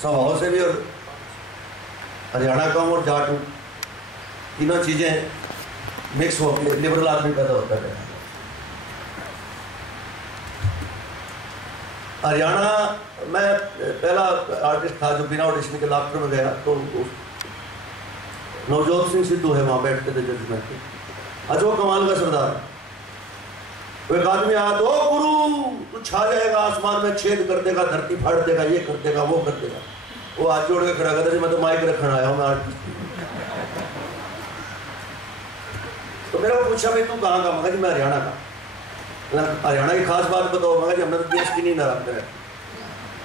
स्वभाव से भी, और हरियाणा का हूँ और जाट हूँ, तीनों चीज़ें मिक्स होकर लिबरल आदमी पैदा होता है। हरियाणा मैं पहला आर्टिस्ट था जो बिना ऑडिशन के लाफ्टर में गया, तो नवजोत सिंह सिद्धू है वहाँ बैठते थे जजमेंट के। अच्छा वो कमाल का सरदार, वो एक आदमी आया तो गुरु तू छा जाएगा, आसमान में छेद कर देगा, धरती फाड़ देगा, ये कर देगा, वो कर देगा। वो हाथ जोड़ के खड़ा करता था, मैं तो माइक रखने आया हूँ, मैं आर्टिस्ट। तो मेरा को पूछा भाई तू कहाँ का? मगर जी मैं हरियाणा का। हरियाणा की खास बात बताओ। मगर जी हमने तो देश की नहीं नाराज करे।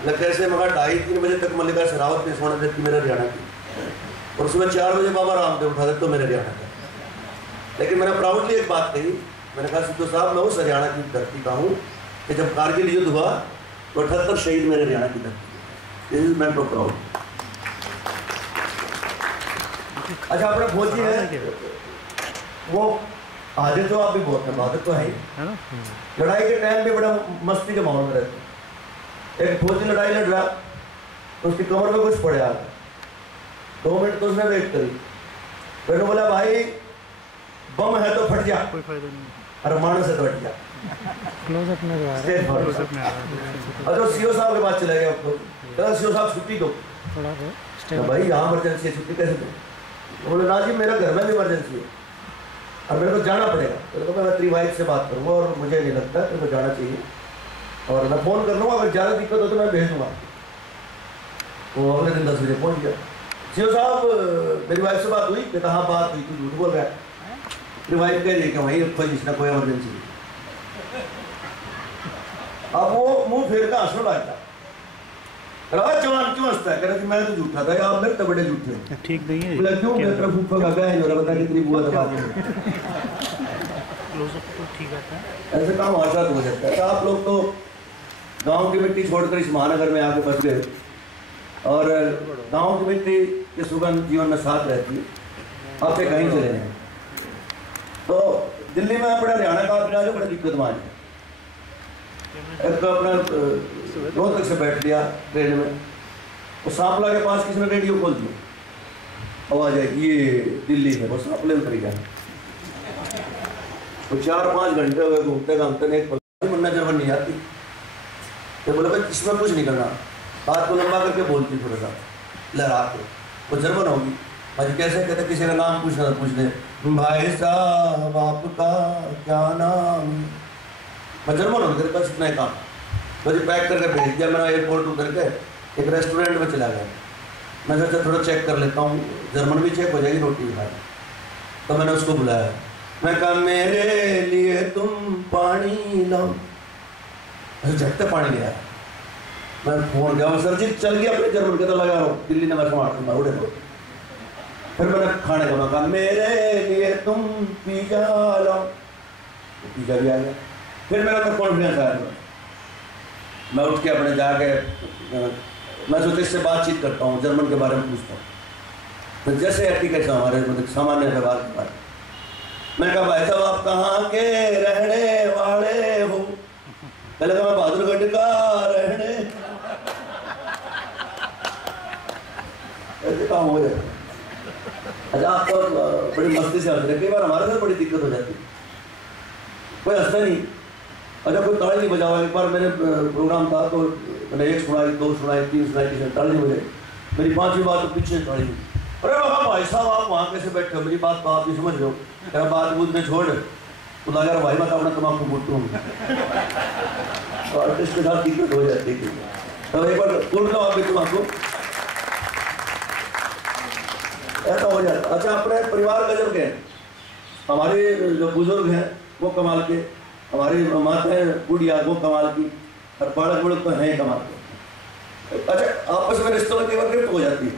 मैं कैसे? मगर 2:30-3 बजे तक मल्लिका शेरावत नहीं सोने देती मेरे हरियाणा की, और सुबह 4 बजे बाबा रामदेव उठा देते तो मेरे हरियाणा का। लेकिन मैंने प्राउडली एक बात कही, मैंने कहा सिद्धू साहब मैं उस हरियाणा की धरती का हूँ कि जब कारगिल युद्ध हुआ तो 78 शहीद मेरे हरियाणा की धरती। दिस इज मैं तो प्राउड। अच्छा अपने फौजी है वो हाजिर तो आप भी बहुत है, बहादुर तो है ही। लड़ाई के टाइम भी बड़ा मस्ती के माहौल में रहते। एक फौजी लड़ाई लड़ रहा तो उसकी कमर में कुछ पड़े आता, 2 मिनट तो उसने वेट करी, फिर बोला भाई बम है तो फट जा, कोई फायदा नहीं, अरे मारने से तो हट जा। क्लोजअप में अच्छा सीओ साहब के पास चला गया, कहता सीओ साहब छुट्टी दो। भाई यहाँ इमरजेंसी है, छुट्टी कैसे दो? बोले ना जी मेरा घर में भी इमरजेंसी है और मेरे को जाना पड़ेगा। तो मैं अपनी वाइफ से बात करूँगा और मुझे नहीं लगता कि मुझे जाना चाहिए, और मैं फ़ोन कर लूँगा, अगर ज़्यादा दिक्कत हो तो मैं भेज दूँगा। वो अगले दिन 10 बजे पहुँच गया। सीओ साहब मेरी वाइफ से बात हुई? कहता हाँ बात हुई, तू झूठ बोल रहा है। मेरी वाइफ कह रही है कि वहीं कोई कोई इमरजेंसी। अब वो मुँह फेर का हंसने लगता, जवान क्यों हंसता है? कह रहा कि मैं तो झूठा था, आप मेरे तो बड़े झूठे। ठीक नहीं है। बोला क्यों? मेरे तरफ फूफा का गया है, बता कितनी बुआ दबा के ठीक आता है। ऐसे काम हमारे साथ हो जाता है। आप लोग तो गांव की मिट्टी छोड़कर इस महानगर में आके बस गए, और गांव की मिट्टी की सुगंध जीवन में साथ रहती है, आपसे कहीं चले जाए। तो दिल्ली में अपना हरियाणा का अपना जो बड़ी दिक्कत मान है, एक अपना रोहतक से बैठ लिया ट्रेन में, वो सांपला के पास किसी ने रेडियो खोल दिया, आवाज आई ये दिल्ली है, वो सांपले उतर गया। तो 4-5 घंटे हो गए घूमते घामते, एक नजर नहीं आती। तो बोले भाई इसमें कुछ नहीं करना, बात को लंबा करके बोलती थोड़ा सा लहरा के, वो जर्मन होगी। भाई कैसे? कहते किसी का नाम पूछना था, पूछ दे भाई साहब आपका क्या नाम? मैं जर्मन हूँ, तेरे पास इतना ही काम। मुझे पैक करके भेज दिया। मैंने एयरपोर्ट उतर के एक रेस्टोरेंट में चला गया। मैं सोचा थोड़ा चेक कर लेता हूँ, जर्मन भी चेक हो जाएगी, रोटी भी खाएगी। तो मैंने उसको बुलाया, मैं कहा मेरे लिए तुम पानी लाओ। झटते पानी लिया। मैं फोन किया, सर जी चल गया अपने जर्मन के, तो लगा रहा हूँ दिल्ली ने मैं समाट उड़े। फिर मैंने खाने का कहा मेरे लिए तुम पिज़्ज़ा लाओ, पिज़्ज़ा भी आ गया। फिर मेरा तो कॉन्फिडेंस आया, मैं उठ के अपने जाके मैं सोचा इससे बातचीत करता हूँ, जर्मन के बारे में पूछता हूँ। तो जैसे एटिकेट हमारे मतलब सामान्य व्यवहार के बारे में मैं कहा भाई साहब आप कहाँ के रहने वाले हो? पहले तो मैं बहादुरगढ़ का रहने, ऐसे काम हो जाता। अच्छा आप तो बड़ी मस्ती से हंस रहे, कई बार हमारे साथ बड़ी दिक्कत हो जाती, कोई हंसता नहीं। अच्छा कोई ताली नहीं बजा हुआ। एक बार मैंने प्रोग्राम था तो मैंने 1 सुनाई, 2 सुनाई, 3 सुनाई, किसी ने ताली नहीं बजाई। मेरी 5वीं बात तो पीछे ताली। अरे बाबा भाई साहब आप वहाँ कैसे बैठे हो? मेरी बात तो आप नहीं समझ रहे हो। क्या बात बूझ में छोड़ तो लगा भाई मैं अपना तमाकू बोलता हूँ, आर्टिस्ट के साथ दिक्कत हो जाती है। तो एक बार बोल लो आप भी तमाकू, ऐसा हो जाता। अच्छा अपने परिवार गजब के, हमारे जो बुजुर्ग हैं वो कमाल के, हमारी माताएं बुढ़िया वो कमाल की, और बालक बुड़क तो हैं कमाल के। अच्छा आपस में रिश्तों में कई बार रिफ्ट हो जाती है,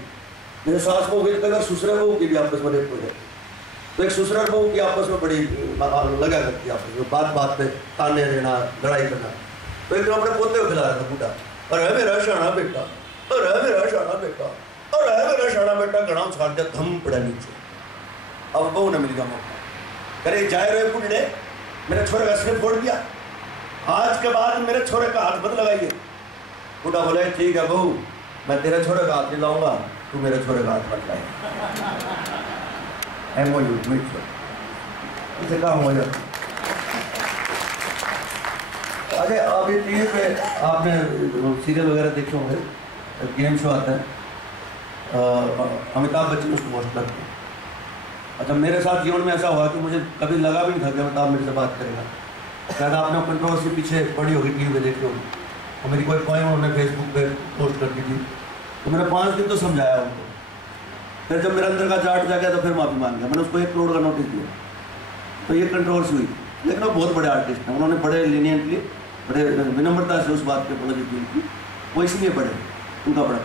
जैसे सास बहू की, अगर ससुर बहू की भी आपस में रिफ्ट हो जाती है। तो एक ससुर बहू की आपस में बड़ी लगा करती है, आपस में बात बात पे ताने देना, लड़ाई करना। तो एक दिन अपने पोते को खिला रहा था बूढ़ा, अरे मेरा शाना बेटा, अरे मेरा शाना बेटा, अरे मेरा शाना बेटा, गणा छाड़ दिया धम पड़ा नीचे। अब बहू ने मिल गया मौका, करे जाए रहे बुढ़े मेरे छोरे का सिर फोड़ दिया, आज के बाद मेरे छोरे का हाथ मत लगाइए। बूढ़ा बोले ठीक है बहू, मैं तेरे छोरे का हाथ नहीं लाऊंगा, तू मेरे छोरे का हाथ मत लाए। MOU इसे काम हो जाता। अरे अभी टीवी पे आपने सीरियल वगैरह देखे होंगे, गेम शो आता है, अमिताभ बच्चन उसको होस्ट करते हैं। अच्छा, मेरे साथ जीवन में ऐसा हुआ कि मुझे कभी लगा भी नहीं था कि अमिताभ मेरे से बात करेगा। शायद आपने कंट्रोवर्सी पीछे पड़ी होगी, टीवी पे देखी होगी, और मेरी कोई पोएम उन्होंने फेसबुक पे पोस्ट कर दी थी, तो मैंने 5 दिन तो समझाया उनको। फिर जब मेरे अंदर का जाट जा गया तो फिर माफ़ी मांग गया। मैंने उसको 1 करोड़ का नोटिस दिया, तो ये कंट्रोवर्सी हुई। लेकिन वो बहुत बड़े आर्टिस्ट हैं, उन्होंने बड़े लीनियंटली, बड़े विनम्रता से उस बात पे अपोलॉजी की। वो इसलिए पढ़े, उनका पढ़ा।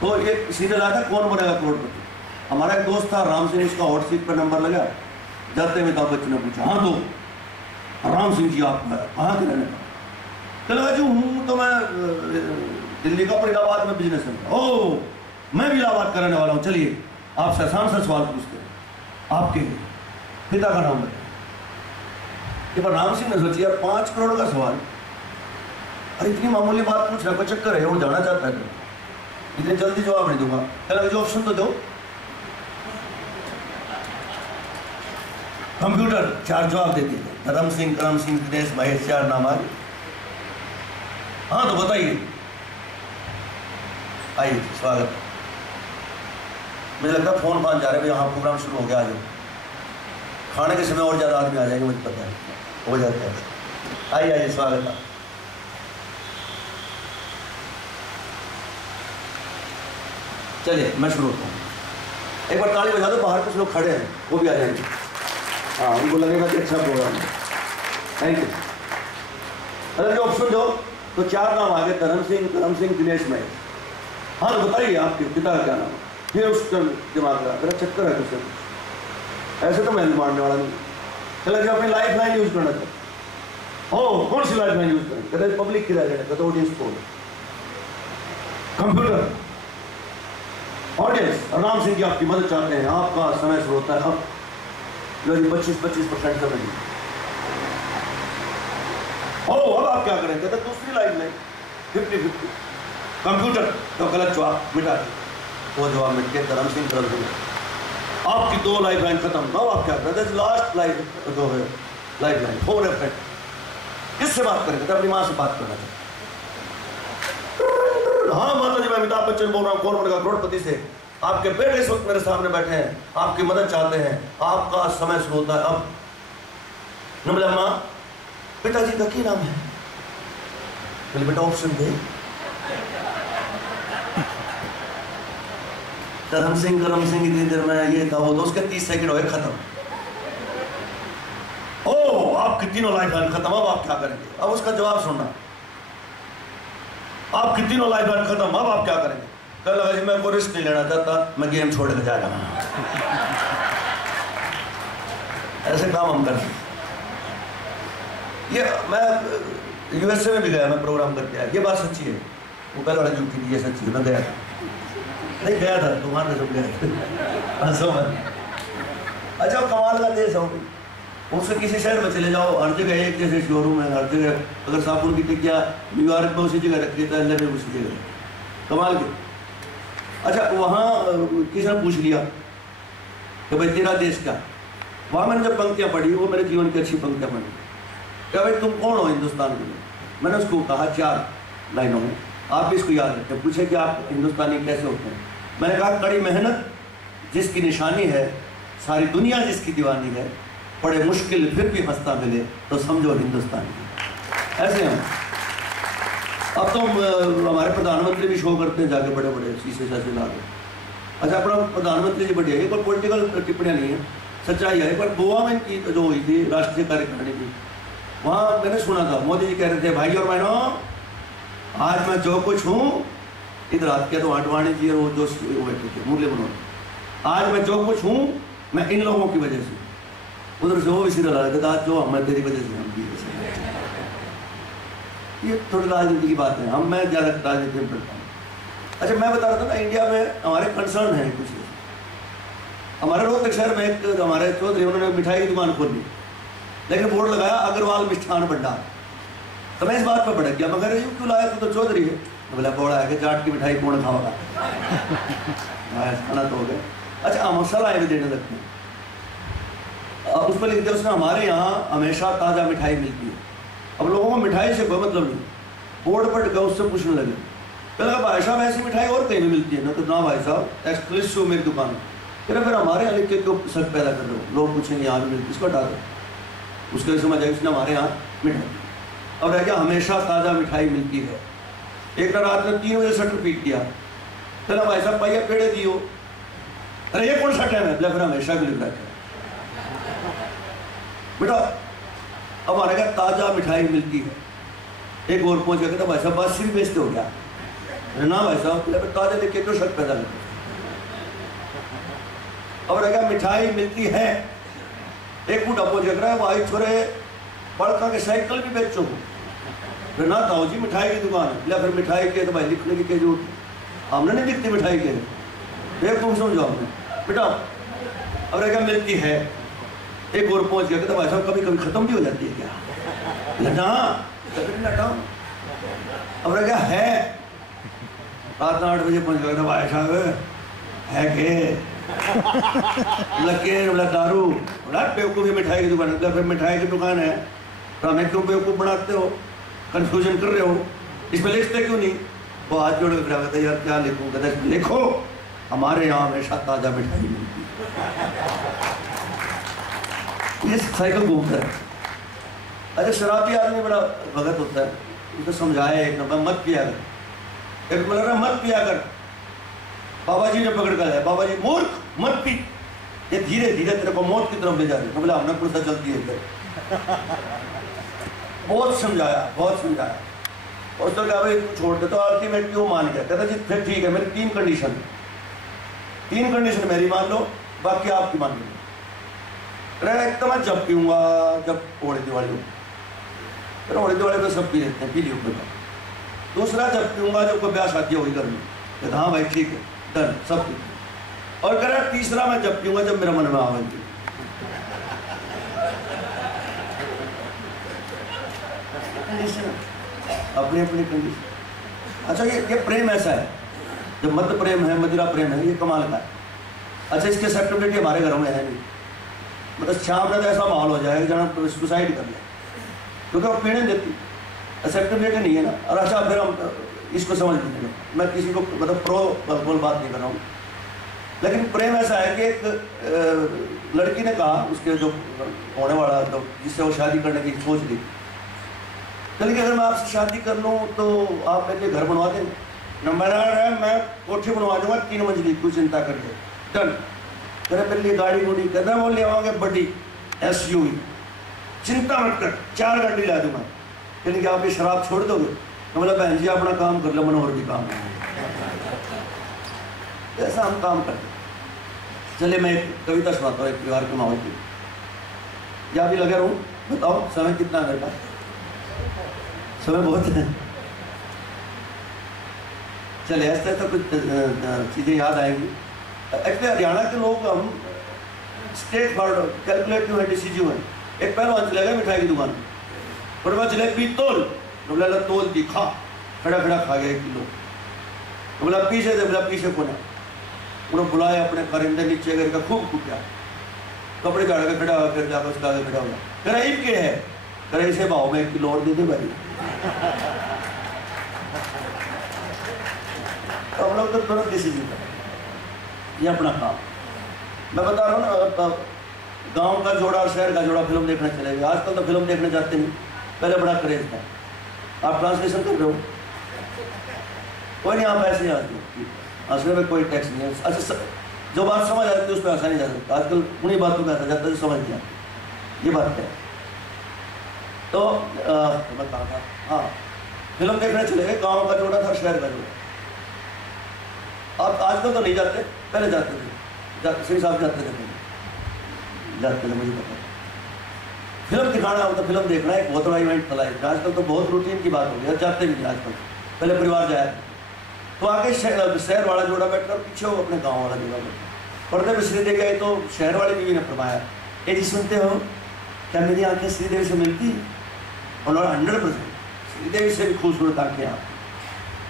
तो एक सीरियल आया था, कौन बनेगा करोड़पति। हमारा एक दोस्त था राम सिंह, उसका हॉट सीट पर नंबर लगा। जाते अमिताभ बच्चन ने पूछा, हाँ तो राम सिंह जी आप कहाँ के रहने का? लगा जी हूँ तो मैं दिल्ली का, पर इलाहाबाद में बिजनेस है। ओह, मैं भी इलाहाबाद का रहने वाला हूँ। चलिए आपसे आसान सा सवाल पूछते हैं, आपके पिता का नाम बताइए। पर राम सिंह ने सोची, यार 5 करोड़ का सवाल, अरे इतनी मामूली बात पूछ रहा, कोई चक्कर है, वो जाना चाहता है, इतने जल्दी जवाब नहीं दूंगा। कहना जो ऑप्शन तो दो। कंप्यूटर 4 जवाब देती है, धर्म सिंह, करम सिंह, दिनेश, महेश, 4 नाम आ गए। हाँ तो बताइए। आइए, स्वागत। मुझे लगता है फोन जा रहे हैं, हाँ प्रोग्राम शुरू हो गया। आ जाओ, खाने के समय और ज़्यादा आदमी आ जाएंगे, मुझे पता है, हो जाता है। आइए आइए, स्वागत है। चलिए मैं शुरू होता हूँ। एक बार ताली बजा दो, बाहर कुछ लोग खड़े हैं, वो भी आ जाएंगे। हाँ, उनको लगेगा कि अच्छा प्रोग्राम है। Thank you. अगर जो ऑप्शन दो तो 4 नाम आ गए, धर्म सिंह, करम सिंह, दिनेश, महेश। हाँ तो बताइए आपके पिता का क्या नाम है? फिर उसका दिमाग लगा, मेरा चक्कर है कुछ, ऐसे तो मैं भी मारने वाला नहीं। चला जो अपनी लाइफ लाइन यूज करना चाहते। ओ, कौन सी लाइफ लाइन यूज करें? कहते पब्लिक की लाइफ लाइन, कहते audience poll, computer, audience. Ram Singh ji आपकी मदद चाहते हैं, आपका समय शुरू होता है अब। जो 25% समय दी। ओ, अब आप क्या करें? कहते दूसरी लाइफ लाइन 50-50। कंप्यूटर, तो गलत जवाब मिटा दे, वो जवाब मिट के धर्म सिंह, करम सिंह, आपकी 2 लाइफ लाइन खत्म। अब आप क्या करते हैं? लास्ट लाइफ जो है लाइफ लाइन 4 फ्रेंड। किससे बात करेंगे? तो अपनी माँ से बात करना चाहिए। हाँ माता जी, मैं अमिताभ बच्चन बोल रहा हूँ, कौन बनेगा करोड़पति से। आपके बेटे इस वक्त मेरे सामने बैठे हैं, आपकी मदद चाहते हैं, आपका समय शुरू होता है अब। बोले अम्मा, पिताजी का क्या नाम है? बोले बेटा ऑप्शन दे। धर्म सिंह, करम सिंह, इतनी देर में ये था वो, तो उसके 30 सेकंड हो गए, खत्म। ओ, आपकी तीनों लाइफ लाइन खत्म। अब आप क्या करेंगे? अब उसका जवाब सुनना। आपकी तीनों लाइफ लाइन खत्म, अब आप क्या करेंगे? कह लगा जी मैं कोई रिस्क नहीं लेना चाहता, मैं गेम छोड़ के जा रहा हूं। ऐसे काम हम करते। ये मैं USA में भी गया, मैं प्रोग्राम करके आया, ये बात सच्ची है। वो पहले वाला झूठी थी, ये सच्ची है। मैं गया था, नहीं गया था, तुम्हारे सब गए। अच्छा, कमाल का देश हो। उससे किसी शहर में चले जाओ, हर जगह एक जैसे शोरूम है, हर जगह। अगर साबुन की टिकिया न्यूयॉर्क में उसी जगह रखी है, तो LA में उसी जगह, कमाल के। अच्छा, वहाँ किसी ने पूछ लिया कि भाई तेरा देश क्या? वहाँ मैंने जब पंक्तियाँ पढ़ी, वो मेरे जीवन की अच्छी पंक्तियाँ पढ़ी। क्या भाई तुम कौन हो हिंदुस्तान के लिए? मैंने उसको कहा 4 लाइनों में, आप भी इसको याद रखें। पूछे कि आप हिंदुस्तानी कैसे होते हैं? मैंने कहा कड़ी मेहनत जिसकी निशानी है, सारी दुनिया जिसकी दीवानी है, बड़े मुश्किल फिर भी हंसता मिले तो समझो हिंदुस्तानी। ऐसे हम अब तो हमारे प्रधानमंत्री भी शो करते हैं जाके, बड़े बड़े शीशे शाशे ला के। अच्छा, अपना प्रधानमंत्री जी बढ़िया, एक बार पॉलिटिकल टिप्पणियाँ नहीं है, सच्चाई है। एक बार गोवा में इनकी जो हुई थी राष्ट्रीय कार्यकारिणी की, वहाँ मैंने सुना था मोदी जी कह रहे थे, भाई और बहनों, आज मैं जो कुछ हूँ, इधर हाथ किया तो आडवाणी जी और वो जो बैठे थे मुरली मनोहर, आज मैं जो कुछ हूँ मैं इन लोगों की वजह से। उधर से वो भी सिर लगा था, आज जो हम तेरी वजह से हम भी। ये थोड़ी राजनीति की बात है, मैं ज़्यादा राजनीति में पढ़ता हूँ। अच्छा, मैं बता रहा था ना, इंडिया में हमारे कंसर्न हैं कुछ। हमारे रोहतक शहर में एक हमारे चौधरी, उन्होंने मिठाई की दुकान खोली, लेकिन बोर्ड लगाया अग्रवाल मिष्ठान भंडार। तो मैं इस बात पर भड़क गया, मगर यूँ क्यों लाया? तो चौधरी है, बोला बोला है कि जाट की मिठाई कौन खाओगा। खाना तो हो गया। अच्छा मसाला भी देने लगते हैं, उस पर लिखते हैं उसने हमारे यहाँ हमेशा ताज़ा मिठाई मिलती है। अब लोगों को मिठाई से कोई मतलब नहीं, बोर्ड पर गया उससे पूछने लगे, कहने लगा भाई साहब ऐसी मिठाई और कहीं भी मिलती है ना? तो ना भाई साहब एक्सक्लूसिव मेरी दुकान है। फिर हमारे यहाँ लिख के क्यों शक पैदा कर रहे हो? लोग पूछेंगे यहाँ भी मिलती, इसको हटा दो। उसके लिए समझ आएगी उसने हमारे यहाँ मिठाई। अब रह गया हमेशा ताज़ा मिठाई मिलती है। एक रात में 3 बजे शटर पीट दिया, चला भाई साहब भैया पेड़े दियो। अरे ये कौन सा टाइम है? फिर हमेशा भी लिख रहा है बेटा। अब हमारे क्या ताज़ा मिठाई मिलती है। एक और पहुंच गया, कहता भाई साहब बासी भी बेचते हो क्या? ना भाई साहब ताज़ा लिख के क्यों शक पैदा करते? अब रह गया मिठाई मिलती है। एक बूढ़ा पहुंच गया, भाई छोरे बड़का के साइकिल भी बेचो। फिर ना था जी मिठाई की दुकान है। फिर मिठाई के तो भाई लिखने की क्या जरूरत? हमने नहीं लिखती मिठाई के, देख तुम समझो आपने बेटा। अब रह गया मिलती है। एक और पहुंच गया, कहता भाई साहब कभी कभी खत्म भी हो जाती है क्या? लटा लटा। अब रह गया है। रात 8 बजे पहुंच गया, भाई साहब है के लकीर बोला दारू बोला बेवकूफ़ी मिठाई की दुकान है। फिर मिठाई की दुकान है तो हमें क्यों बेवकूफ़ बनाते हो, कंफ्यूजन कर रहे हो? इसमें लिखते क्यों नहीं? वो हाथ जोड़ के खड़ा कहता यार क्या लिखूँ? कहता इसमें लिखो हमारे यहाँ हमेशा ताज़ा मिठाई मिलती है। ये साइकिल घूमता है। अच्छा शराबी आदमी बड़ा भगत होता है, उसको समझाया एक नंबर मत पिया कर। एक बोला मत पिया कर, बाबा जी ने पकड़ कर है, बाबा जी मूर्ख मत पी, ये धीरे धीरे तेरे को मौत की तरफ ले जा रही है। बोला हमने पुलिस चलती है इधर। बहुत समझाया बहुत समझाया, और तो क्या भाई तू छोड़ दे। तो अल्टीमेटली वो मान गया, कहता जी फिर ठीक है मेरी 3 कंडीशन, 3 कंडीशन मेरी मान लो बाकी आपकी मान लो। एक तो मैं जब पीऊँगा जब होली दिवाली हो, फिर होली दिवाली तो सब पी लेते हैं, पी लियो कोई बात। दूसरा जब पीऊँगा जब कोई ब्याह शादी होगी घर में, कहता हाँ भाई ठीक है डन सब पी। और कह रहा तीसरा मैं जब पीऊँगा जब मेरा मन में आवेगी। अपनी अपनी कंडीशन। अच्छा ये प्रेम ऐसा है, जब मध्य प्रेम है मदिरा प्रेम है, ये कमाल का है। अच्छा इसकी एक्सेप्टेबिलिटी हमारे घरों में है नहीं, मतलब शाम में तो ऐसा माहौल हो जाएगा जहाँ सुसाइड कर ले, क्योंकि वो पीने देती एक्सेप्टेबिलिटी नहीं है ना। और अच्छा फिर हम इसको समझ लीजिए, मैं किसी को मतलब प्रो बोल बात नहीं कर रहा हूँ, लेकिन प्रेम ऐसा है कि एक लड़की ने कहा उसके जो होने वाला तो जिससे वो शादी करने की सोच ली, चलिए कि अगर मैं आपसे शादी कर लूँ तो आप मेरे लिए घर बनवा देंगे? नंबर है मैं कोठी बनवा दूंगा 3 मंजिली, कुछ चिंता करके डन। मेरे मेरे लिए गाड़ी गुड़ी करना वो ले आवागे बड़ी SUV, चिंता मत कर 4 गाड़ी ला दूंगा। यानी कि आप ये शराब छोड़ दोगे? तो बोला बहन जी अपना काम कर लो, मनोहर भी काम है। ऐसा हम काम करते। चलिए मैं एक कविता सुनाता हूँ एक परिवार के माहौल की, या भी लगे रहूँ। बताओ समय कितना है बेटा? समय बहुत है। चलिए ऐसे तो कुछ चीज़ें याद आएंगी। एक्चुअली हरियाणा के लोग हम स्टेट फॉरवर्ड कैलकुलेटिव है, डिसीजिव है। एक पहलवान चलेगा मिठाई की दुकान में, और वह जलेबी तोल, बोला तोल दिखा, खड़ा खड़ा खा गया 1 किलो। तो बोला पीछे से, बोला पीछे को ना। उन्होंने बुलाया अपने परिंदे नीचे करके खूब कूटा, कपड़े काट के खड़ा हुआ, फिर जाकर उसका आगे खड़ा हुआ, कह ईब के है, कह इसे भाव में 1 किलो और दे दे भाई। तो हम लोग तो तुरंत डिसीजन कर, ये अपना काम। मैं बता रहा हूँ ना, गांव का जोड़ा और शहर का जोड़ा फिल्म देखने चले गए। आजकल तो फिल्म देखने जाते नहीं, पहले बड़ा क्रेज था। आप ट्रांसलेशन कर रहे हो, कोई नहीं, आप ऐसे ही हंसने में कोई टैक्स नहीं है। अच्छा जो बात समझ आती है उस पर हंसा नहीं जा सकता। आजकल उन्हीं बातों पर हंसा जाता है जो समझ गया, ये बात है। तो मैं कहा था, हाँ फिल्म देखने चले गए, गाँव का जोड़ा था शहर का जोड़ा। आप आजकल तो नहीं जाते, पहले जाते थे, श्री साहब जाते थे, मुझे पता। फिल्म दिखाना हो तो फिल्म देखना एक बहुत बड़ा इवेंट था। आजकल तो बहुत रूटीन की बात हो गई, जाते भी नहीं आजकल। पहले परिवार जाया तो आगे शहर वाला जोड़ा बैठा और पीछे वो अपने गांव वाला जोड़ा बैठा। पर्दे में श्रीदेवी गए तो शहर वाली बीवी ने फरमाया, ये जी सुनते हो क्या मेरी आंखें श्रीदेवी से मिलती? उन्होंने 100% श्रीदेवी से भी खूबसूरत आंखें आप।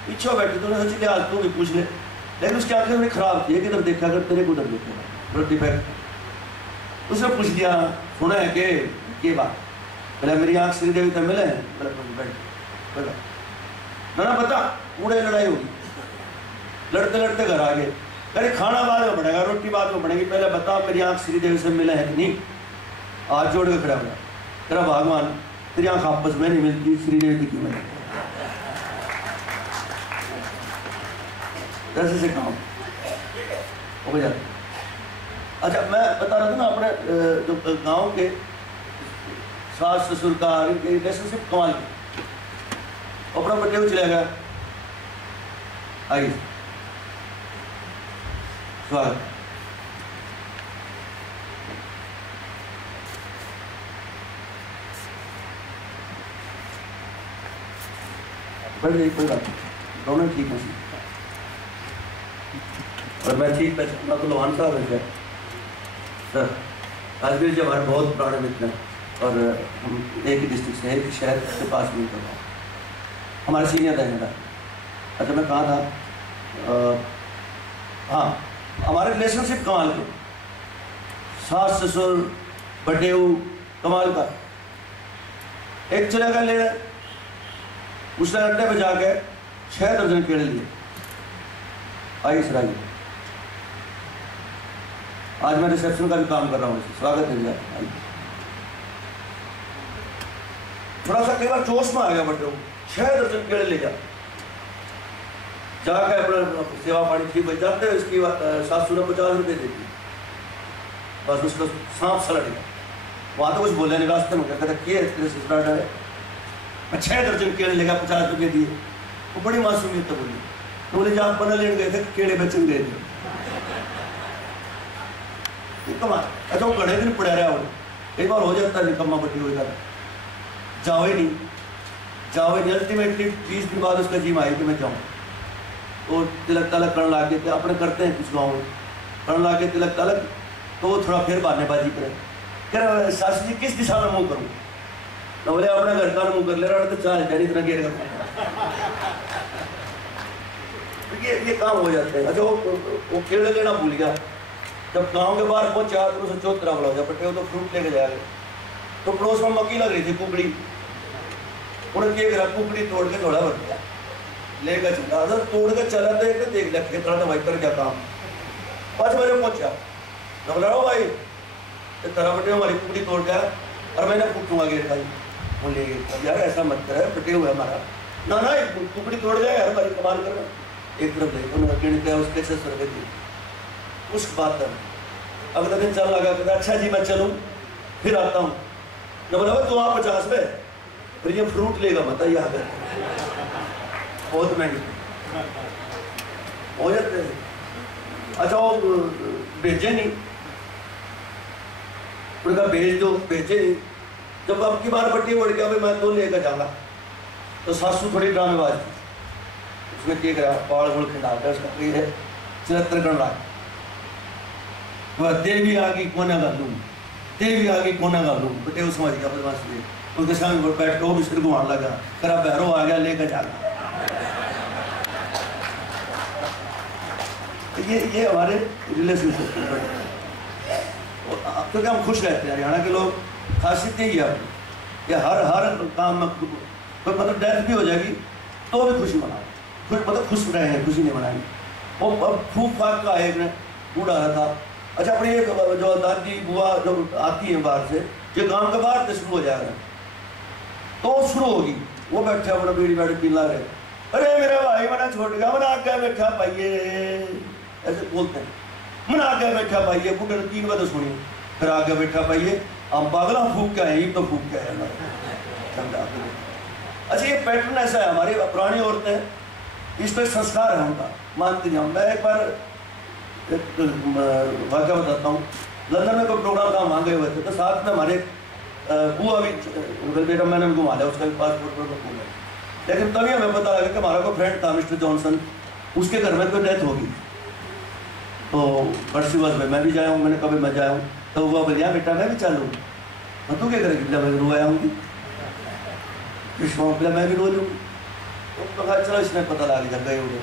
पीछे बैठे, तो सोची आज तू भी पूछ ले, लेकिन उसकी आंखें थोड़ी खराब थी, किधर देखा कर तेरे को उधर देखेगा डिफेक्ट। उसने पूछ लिया, सुना है कि बात, बोला मेरी आँख श्रीदेवी से मिले हैं, बोला ना बता, पूरे लड़ाई होगी, लड़ते लड़ते घर आ गए। अरे खाना बाद में बनेगा, रोटी बाद में बनेगी, पहले बता मेरी आँख श्रीदेवी से मिले हैं कि नहीं। हाथ जोड़ के खड़ा हुआ, तेरा भगवान तेरी आँख आपस में नहीं मिलती, श्रीदेवी की मिले कैसे से काम हो जाता। अच्छा, मैं बता रहा था ना अपने जो गांव के सास ससुर का रिलेशनशिप कमाल की, अपना बर्थडे को चला गया। आइए स्वागत। बढ़िया, कोई बात नहीं, दोनों ठीक है और मैं ठीक पहचाना तो लोहान साहब है सर। राजवीर जी हमारे बहुत पुराने मित्र हैं और हम एक ही डिस्ट्रिक्ट से, एक ही शहर के पास में कर रहा हूँ, हमारे सीनियर रहेगा। अच्छा, मैं कहाँ था? हाँ, हमारे रिलेशनशिप कमाल के, सास ससुर बटेऊ कमाल का। एक चले गए ले, उसने अड्डे पे जाके 6 दर्जन केले लिए। आई सराइए, आज मैं रिसेप्शन का भी काम कर रहा हूँ, स्वागत है। थोड़ा सा कई बार जोश में आ गया बटे, 6 दर्जन केले ले जाके अपना सेवा पानी ठीक हो जाते हैं। इसकी सासू ने 50 रुपये देती, बस उसको सांप सा लड़ गया। वहाँ तो कुछ बोले नहीं, रास्ते में क्या कहता किए तेरे ससुराल डाले, मैं 6 दर्जन केले लेगा, 50 रुपये दिए। वो बड़ी मासूमियत तो बोली, तो बोले जहाँ बना लेने गए थे केले बेचन गए थे। कमाल। अच्छा, वो घड़े दिन पड़ा रहा, एक बार हो जाता है निकम्मा बट्टी हो जाता, जाओ ही नहीं। अल्टीमेटली 20 दिन बाद उसका जीव आई कि मैं जाऊँ, तो तिलक तलक करने लग गए थे, अपने करते हैं कुछ गाँव में, करने लग गए तिलक तलक। तो वो थोड़ा फिर बहानेबाजी करे, कह सासू जी किस दिशा में मुँह करूँ? तो बोले अपने घर का मुँह कर ले रहा, तो चाल जानी इतना घेर ये काम हो जाते हैं। अच्छा, वो केले लेना भूल गया, जब गांव के बाहर पहुंचा तो उसे चौतरा बोला हो बटे, वो तो फ्रूट लेके जाएगा। तो पड़ोस में मक्की लग रही थी, कुकड़ी, उन्हें क्या करा, कुकड़ी तोड़ के थोड़ा भर दिया, लेकर चला। अगर तोड़ के चला तो एक देख लिया खेतरा तो भाई कर क्या काम। 5 बजे पहुंचा, तो बोला भाई तेरा बटे हमारी कुकड़ी तोड़ गया और मैंने फूटूंगा गेट भाई। वो ले गए, यार ऐसा मत करे, बटे हुआ हमारा ना कुकड़ी तोड़ जाए यार, भाई कमाल करना। एक तरफ देखो उसके 600 रुपये दी उस बात कर। अगला दिन चल लगा, कहता अच्छा जी मैं चलूँ, फिर आता हूँ। मैं बोला तू वहाँ 50 में, फिर ये फ्रूट लेगा मत यहाँ पे, बहुत महंगे हो जाते हैं। अच्छा, वो भेजे नहीं, उनका भेज दो, भेजे नहीं। जब अब की बार बट्टी उड़ गया, भाई मैं तो लेकर जाऊँगा, तो सासू थोड़ी ड्रामेबाज थी, उसने क्या करा, बाल गुड़ खिंडाकर उसका चरित्र कर रहा, वह देवी आ गई कोना का लूँ, देवी आ गई कोना का लूँ। बटे वो समझ गया बदमाश लिए, उसके सामने बैठ कर बिस्तर घुमाने लगा, करा भैरो आ गया लेकर जाना। ये हमारे रिलेशनशिप, क्योंकि हम खुश रहते हैं। हरियाणा के लोग खासियत यही है, ये हर काम में कोई मतलब डेथ भी हो जाएगी तो भी खुशी मनाओ, मतलब खुश रहे हैं, खुशी नहीं मनाएंगे। वो अब फूक फाक का एक बूढ़ा रहा था। अच्छा, अपनी एक जो दादी बुआ जो आती है बाहर से, ये गांव के बाहर से शुरू हो जाएगा, तो शुरू होगी। वो बैठे अपना बीड़ी बैठ पीला रहे, अरे मेरा भाई मना छोड़ गया, मना आगे बैठा पाइए, ऐसे बोलते हैं, मना आगे बैठा पाइए। बूढ़े ने 3 बजे सुनी, फिर आगे बैठा पाइए, हम पागला फूक क्या है, तो फूक क्या है। अच्छा, ये पैटर्न ऐसा है, हमारी पुरानी औरतें इस पर संस्कार है उनका, मानती नहीं। मैं एक बार वाक़या बताता हूँ, लंदन में कोई प्रोग्राम था, वहाँ गए हुए थे, तो साथ में हमारे बुआ भी, बेटा मैंने भी घुमा लिया, उसका भी पासपोर्ट पर घूम। लेकिन तभी हमें पता लगा कि हमारा कोई फ्रेंड था मिस्टर जॉनसन, उसके घर में कोई डेथ होगी, तो बरसी बस में मैं भी जाया हूँ, मैंने कभी मैं जाया हूँ। तो बुआ बोलिया बेटा मैं भी चालू, मैं तू क्या करेगी, मैं रो आया हूँगी, मैं भी रो लूँगी। तो कहा चलो इसने पता लग गया, गए उधर।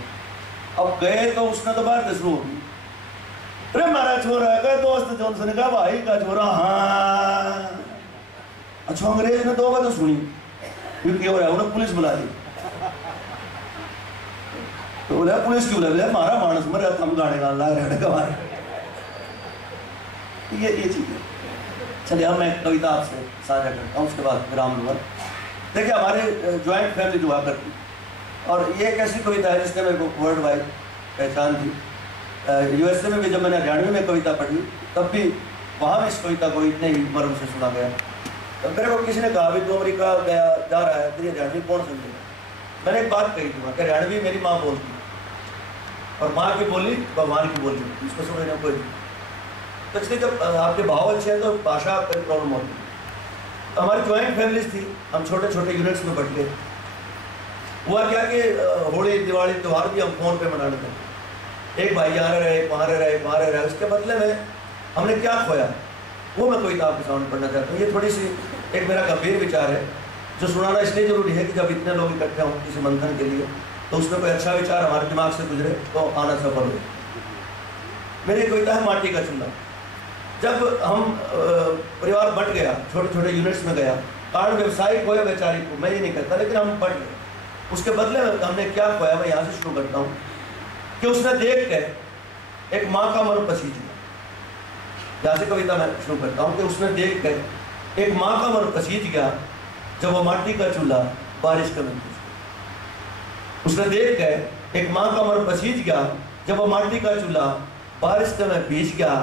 अब गए तो उसने तो बात शुरू होगी, अरे हमारा छोरा है दोस्त जॉनसन का भाई का छोरा। हाँ अच्छा, अंग्रेज ने दो बात सुनी क्योंकि हो रहा है, उन्हें पुलिस बुला दी। तो बोला पुलिस क्यों बोला, हमारा मानस मर रहा, हम गाने गाने लग रहे हैं। ये चीज है। चलिए अब मैं कविता आपसे साझा करता हूँ, उसके बाद विराम लूंगा। देखिए हमारे ज्वाइंट फैमिली जो हुआ करती, और ये एक ऐसी कविता है जिसने मेरे को वर्ल्ड वाइड पहचान दी। यूएसए में भी जब मैंने 98 में कविता पढ़ी तब भी वहाँ में इस कविता को इतने ही मर्म से सुना गया। तो मेरे को किसी ने कहा भी तो अमेरिका गया जा रहा है, तेरी 98 कौन समझेगा। मैंने एक बात कही थी वहाँ, 98 मेरी माँ बोलती और माँ की बोली भगवान की बोली, इसको समझना कोई नहीं। तो इसलिए जब आपके भाव अच्छे हैं तो भाषा आपकी प्रॉब्लम होती है। तो हमारी ज्वाइंट फैमिलीज थी, हम छोटे छोटे यूनिट्स में बट गए। हुआ क्या कि होली दिवाली त्यौहार भी हम फोन पे मनाने थे, एक भाई यहाँ रहे, एक वहाँ रहे, एक वहाँ रहे। उसके बदले में हमने क्या खोया वो मैं कविता आपके सामने पढ़ना चाहता हूँ। ये थोड़ी सी एक मेरा गंभीर विचार है जो सुनाना इसलिए जरूरी है कि जब इतने लोग इकट्ठे हों किसी मंथन के लिए तो उसमें कोई अच्छा विचार हमारे दिमाग से गुजरे तो आना सफल हो। मेरी कविता है माटी का चूल्हा। जब हम परिवार बट गया, छोटे छोटे यूनिट्स में गया, कारण व्यवसायिक हो या वैचारिक हो मैं ये नहीं कहता, लेकिन हम बट गए। उसके बदले में हमने क्या खोया, मैं यहाँ से शुरू करता हूँ कि उसने देख के एक माँ का मन पसीज गया। यहाँ से कविता मैं शुरू करता हूँ कि उसने देख के एक माँ का मन पसीज गया जब वो माटी का चूल्हा बारिश का में पीस गया। उसने देख के एक माँ का मन पसीज गया जब वो माटी का चूल्हा बारिश का में पीस गया।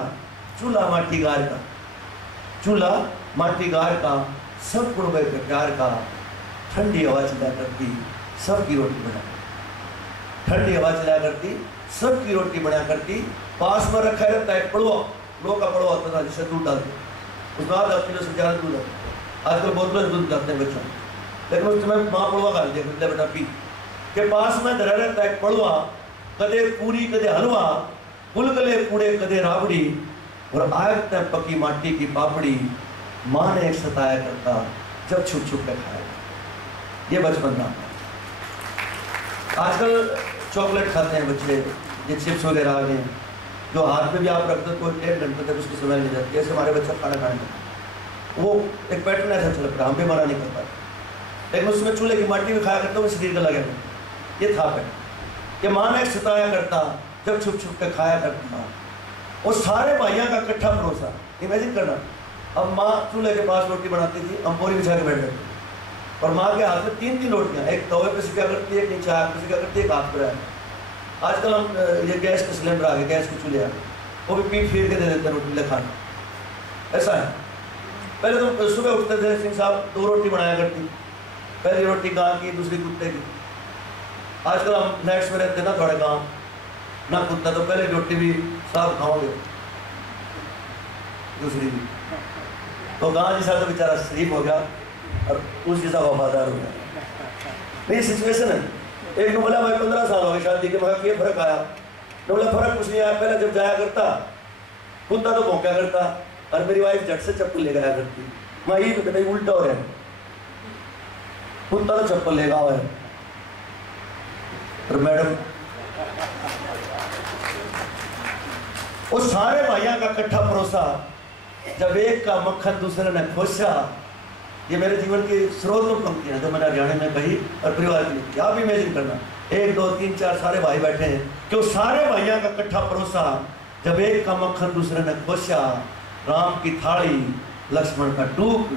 चूल्हा माटी गार का, चूल्हा माटी गार का, सब कुर्बे के प्यार का, ठंडी हवा चला करती सबकी रोटी बना, ठंडी हवा चला करती सबकी रोटी बना करती। पास में रखा रहता है पड़वा, लोग का पड़वा होता था जिससे दूध डालते, उसके बाद 10 किलो से ज़्यादा दूध आता। आजकल बोतलों से दूध डालते हैं बच्चों, लेकिन उस समय माँ पड़वा खा लेते हैं, बेटा पी के। पास में धरा रहता है पड़वा, कदे पूरी कदे हलवा, गुलगले पूड़े कदे राबड़ी, और आग पकी माटी की पापड़ी, माँ ने एक सताया करता जब छुप छुप कर खाया। ये बचपन था। आजकल चॉकलेट खाते हैं बच्चे, ये चिप्स वगैरह आ गए जो हाथ में भी आप रखते हो 1 घंटे तक उसकी स्मेल नहीं जाती। ऐसे हमारे बच्चा खाना खाने का वो एक पैटर्न ऐसा चल रहा है, हम भी मना नहीं कर पाते, लेकिन उसमें चूल्हे की माटी में खाया करता हूँ, शरीर का लगे। ये था पैटर्न, ये माँ ने सताया करता जब छुप छुप कर खाया करता। और सारे भाइयों का इकट्ठा भरोसा, इमेजिन करना। अब माँ चूल्हे के पास रोटी बनाती थी, हम बोरी बिछा के बैठ जाते और माँ के हाथ में 3-3 रोटियाँ, एक तवे पे सिका करती है, एक नीचे आग पे सिका करती है, एक हाथ पर है। आजकल हम ये गैस के सिलेंडर आ गए, गैस के चूल्हे आ गए, वो भी पीट फिर के दे देते हैं रोटी ले खाना। ऐसा है। पहले तो सुबह उठते थे, सिंह साहब 2 रोटी बनाया करती, पहली रोटी गाँ की, दूसरी कुत्ते की। आजकल हम फ्लैट्स में रहते ना, थोड़े गाँव ना कुत्ता, तो पहले रोटी भी साफ खाओगे, दूसरी भी। तो गाँव जैसा तो बेचारा शरीफ हो गया और उस जैसा वफादार हो गया। ये सिचुएशन है। एक ने बोला भाई 15 साल हो गए शादी के, मगर ये फर्क आया। तो बोला फर्क कुछ नहीं आया, पहले जब जाया करता कुत्ता तो भौंका करता और मेरी वाइफ झट से चप्पल ले गया करती। मैं ये तो नहीं, उल्टा हो रहा है, कुत्ता तो चप्पल लेगा हुआ है। और मैडम वो सारे भाइयों का इकट्ठा भरोसा, जब एक का मक्खन दूसरे ने खोसा। ये मेरे जीवन की स्रोत पंक्तियां जो मैंने हरियाणा में कही और परिवार की लिखी। आप इमेजिन करना, 1 2 3 4 सारे भाई बैठे हैं कि वो सारे भाइयों का इकट्ठा भरोसा, जब एक का मक्खन दूसरे ने खोसा। राम की थाली लक्ष्मण का टूक,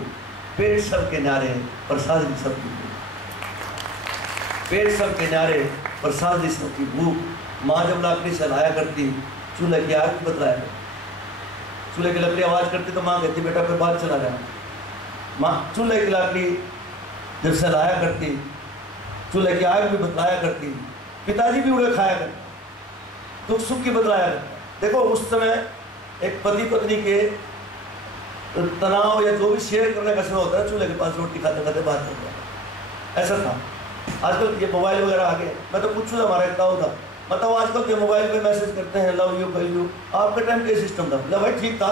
पेट सबके न्यारे प्रसाद दी सबकी भूख, पेट सबके न्यारे प्रसाद दी सबकी भूख। माँ जब लाकड़ी से लाया करती, चूल्हे की आग भी बतलाया करती, चूल्हे की लकड़ी आवाज़ करती तो माँ कहती बेटा फिर बात चला जाए। माँ चूल्हे की लकड़ी जब सलाया करती, चूल्हे की आग भी बतलाया करती, पिताजी भी उड़े खाया करते, दुख सुख की बतलाया करते। देखो उस समय एक पति पत्नी के तनाव या जो भी शेयर करने का समय होता है, चूल्हे के पास रोटी खाते खाते बात करते हैं, ऐसा था। आजकल ये मोबाइल वगैरह आ गए। मैं तो पूछूँ हमारा एक ताऊ था, बताओ आजकल ये मोबाइल पे मैसेज करते हैं लव यू कल यू, आपके टाइम क्या सिस्टम था? बोला भाई ठीक था,